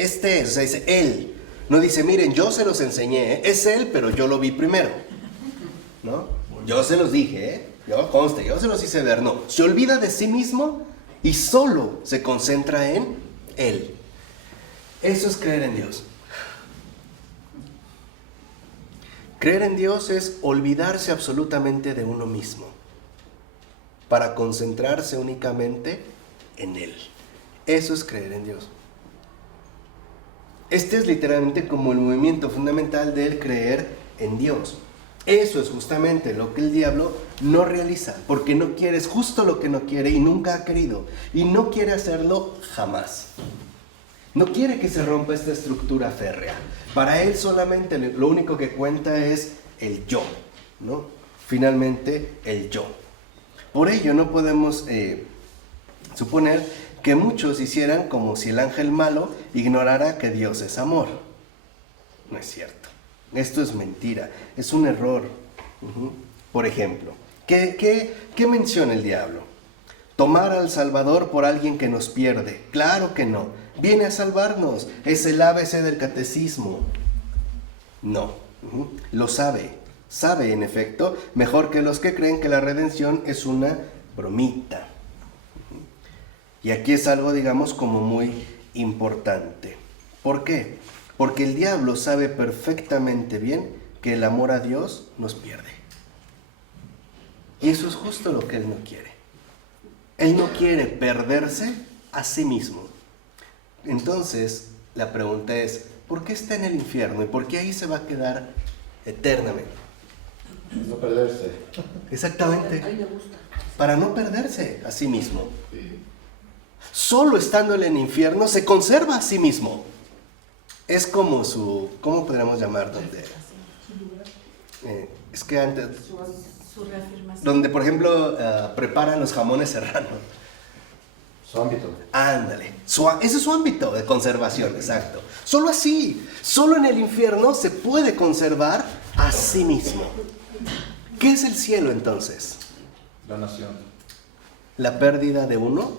O sea, dice él. No dice, miren, yo se los enseñé, es él, pero yo lo vi primero, ¿no? Yo se los dije, yo se los hice ver, no. Se olvida de sí mismo y solo se concentra en él. Eso es creer en Dios. Creer en Dios es olvidarse absolutamente de uno mismo para concentrarse únicamente en Él. Eso es creer en Dios. Este es literalmente como el movimiento fundamental del creer en Dios. Eso es justamente lo que el diablo no realiza, porque no quiere, es justo lo que no quiere y nunca ha querido, y no quiere hacerlo jamás. No quiere que se rompa esta estructura férrea. Para él solamente lo único que cuenta es el yo, ¿no? Finalmente, el yo. Por ello no podemos suponer que muchos hicieran como si el ángel malo ignorara que Dios es amor. No es cierto. Esto es mentira, es un error. Por ejemplo, ¿qué menciona el diablo? ¿Tomar al Salvador por alguien que nos pierde? Claro que no. Viene a salvarnos. Es el ABC del catecismo. No. Lo sabe. Sabe, en efecto, mejor que los que creen que la redención es una bromita. Y aquí es algo, digamos, como muy importante. ¿Por qué? Porque el diablo sabe perfectamente bien que el amor a Dios nos pierde. Y eso es justo lo que él no quiere. Él no quiere perderse a sí mismo. Entonces, la pregunta es, ¿por qué está en el infierno? ¿Y por qué ahí se va a quedar eternamente? No perderse. Exactamente. Ahí le gusta. Para no perderse a sí mismo. Solo estando en el infierno se conserva a sí mismo. Es como ¿cómo podríamos llamar? Es que antes, Su reafirmación. donde por ejemplo preparan los jamones serranos. Su ámbito. Ándale, ese es su ámbito de conservación, exacto. Solo así, solo en el infierno se puede conservar a sí mismo. ¿Qué es el cielo entonces? La nación. La pérdida de uno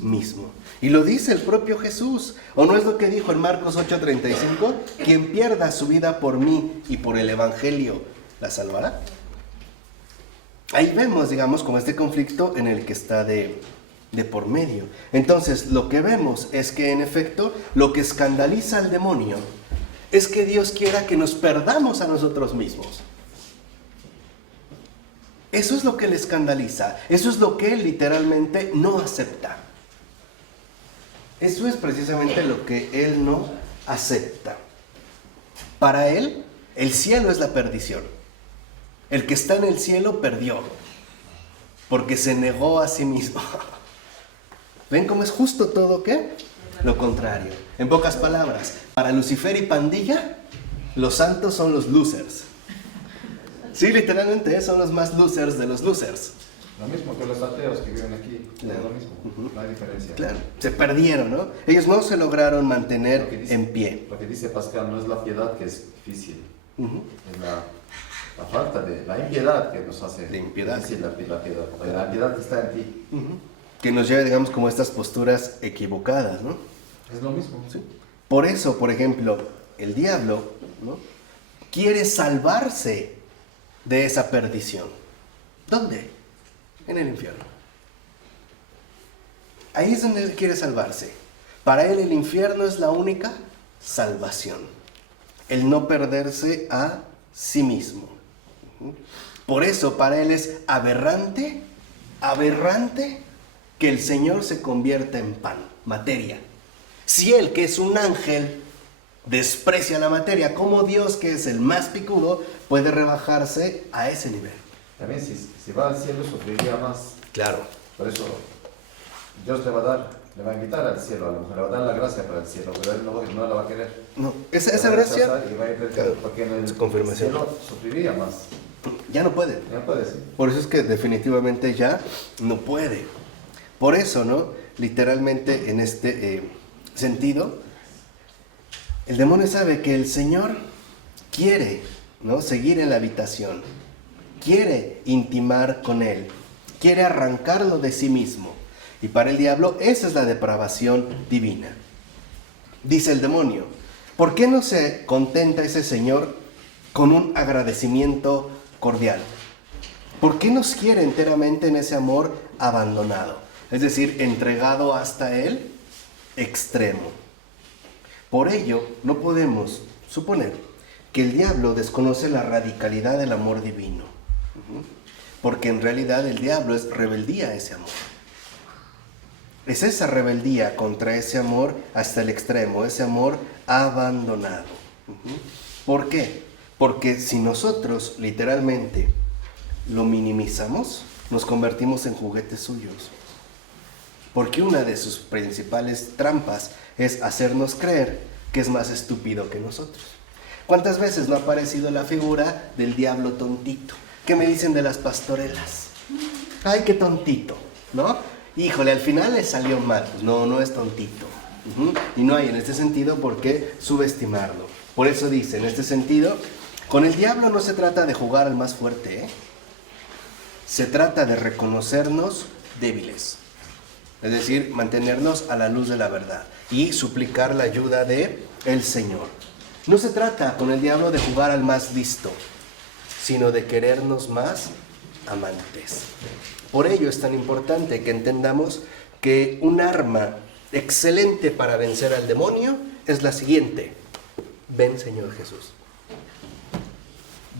mismo. Y lo dice el propio Jesús. ¿O no es lo que dijo en Marcos 8:35? Quien pierda su vida por mí y por el Evangelio, ¿la salvará? Ahí vemos, digamos, como este conflicto en el que está de por medio. Entonces, lo que vemos es que, en efecto, lo que escandaliza al demonio es que Dios quiera que nos perdamos a nosotros mismos. Eso es lo que le escandaliza. Eso es lo que él literalmente no acepta. Eso es precisamente lo que él no acepta. Para él, el cielo es la perdición. El que está en el cielo perdió, porque se negó a sí mismo. ¿Ven cómo es justo todo qué? Lo contrario. En pocas palabras, para Lucifer y pandilla, los santos son los losers. Sí, literalmente son los más losers de los losers. Lo mismo que los ateos que viven aquí. Claro. Es lo mismo. No hay diferencia. Claro, se perdieron, ¿no? Ellos no se lograron Lo que mantener dice- en pie. Lo que dice Pascal no es la piedad que es difícil. Ujú. Es la falta de la impiedad que nos hace La impiedad. difícil la piedad. La piedad está en ti. Ujú. Que nos lleva, digamos, como a estas posturas equivocadas, ¿no? Es lo mismo. Sí. Por eso, por ejemplo, el diablo, ¿no?, quiere salvarse de esa perdición. ¿Dónde? En el infierno. Ahí es donde él quiere salvarse. Para él el infierno es la única salvación. El no perderse a sí mismo. Por eso para él es aberrante que el Señor se convierta en pan, materia. Si él, que es un ángel, desprecia la materia, ¿cómo Dios, que es el más picudo, puede rebajarse a ese nivel? También si va al cielo sufriría más. Claro. Por eso Dios le va a invitar al cielo, a lo mejor le va a dar la gracia para el cielo, pero él no la va a querer. No, esa La va a gracia rechazar y va a ir claro, porque en el es confirmación. cielo sufriría más. ya no puede. Ya puede ser. Por eso es que definitivamente ya no puede. Por eso, ¿no? Literalmente en este sentido, el demonio sabe que el Señor quiere, ¿no?, seguir en la habitación, quiere intimar con Él, quiere arrancarlo de sí mismo. Y para el diablo esa es la depravación divina. Dice el demonio, ¿por qué no se contenta ese Señor con un agradecimiento cordial? ¿Por qué nos quiere enteramente en ese amor abandonado? Es decir, entregado hasta el extremo. Por ello, no podemos suponer que el diablo desconoce la radicalidad del amor divino. Porque en realidad el diablo es rebeldía a ese amor. Es esa rebeldía contra ese amor hasta el extremo, ese amor abandonado. ¿Por qué? Porque si nosotros literalmente lo minimizamos, nos convertimos en juguetes suyos. Porque una de sus principales trampas es hacernos creer que es más estúpido que nosotros. ¿Cuántas veces no ha aparecido la figura del diablo tontito? ¿Qué me dicen de las pastorelas? ¡Ay, qué tontito! ¿No? Híjole, al final le salió mal. Pues no es tontito. Y no hay en este sentido por qué subestimarlo. Por eso dice, en este sentido, con el diablo no se trata de jugar al más fuerte, ¿eh? Se trata de reconocernos débiles. Es decir, mantenernos a la luz de la verdad y suplicar la ayuda de el Señor. No se trata con el diablo de jugar al más listo, sino de querernos más amantes. Por ello es tan importante que entendamos que un arma excelente para vencer al demonio es la siguiente: ven, Señor Jesús.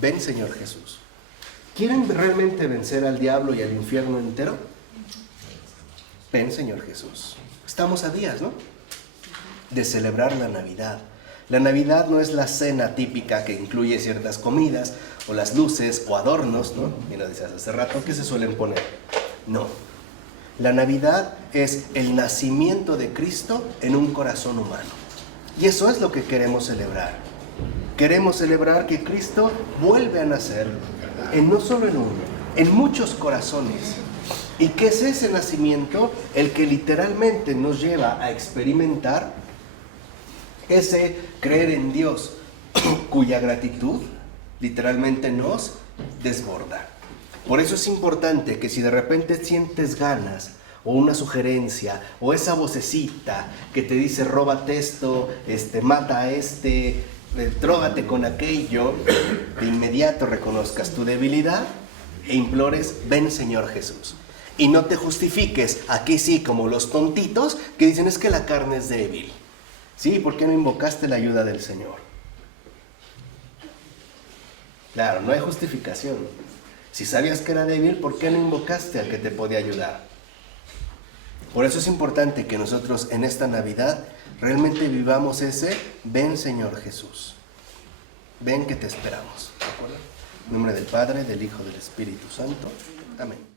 Ven, Señor Jesús. ¿Quieren realmente vencer al diablo y al infierno entero? ven Señor Jesús. Estamos a días, ¿no?, de celebrar la Navidad. La Navidad no es la cena típica que incluye ciertas comidas o las luces o adornos, ¿no? Y lo decías hace rato, que se suelen poner. No. La Navidad es el nacimiento de Cristo en un corazón humano. Y eso es lo que queremos celebrar. Queremos celebrar que Cristo vuelve a nacer, no solo en uno, en muchos corazones. ¿Y qué es ese nacimiento? El que literalmente nos lleva a experimentar ese creer en Dios, cuya gratitud literalmente nos desborda. Por eso es importante que si de repente sientes ganas o una sugerencia o esa vocecita que te dice róbate esto, mata a drógate con aquello, de inmediato reconozcas tu debilidad e implores, ven Señor Jesús. Y no te justifiques aquí sí como los tontitos que dicen es que la carne es débil. Sí, ¿por qué no invocaste la ayuda del Señor? Claro, no hay justificación. Si sabías que era débil, ¿por qué no invocaste al que te podía ayudar? Por eso es importante que nosotros en esta Navidad realmente vivamos ese ven Señor Jesús. Ven que te esperamos. ¿De acuerdo? En nombre del Padre, del Hijo, del Espíritu Santo. Amén.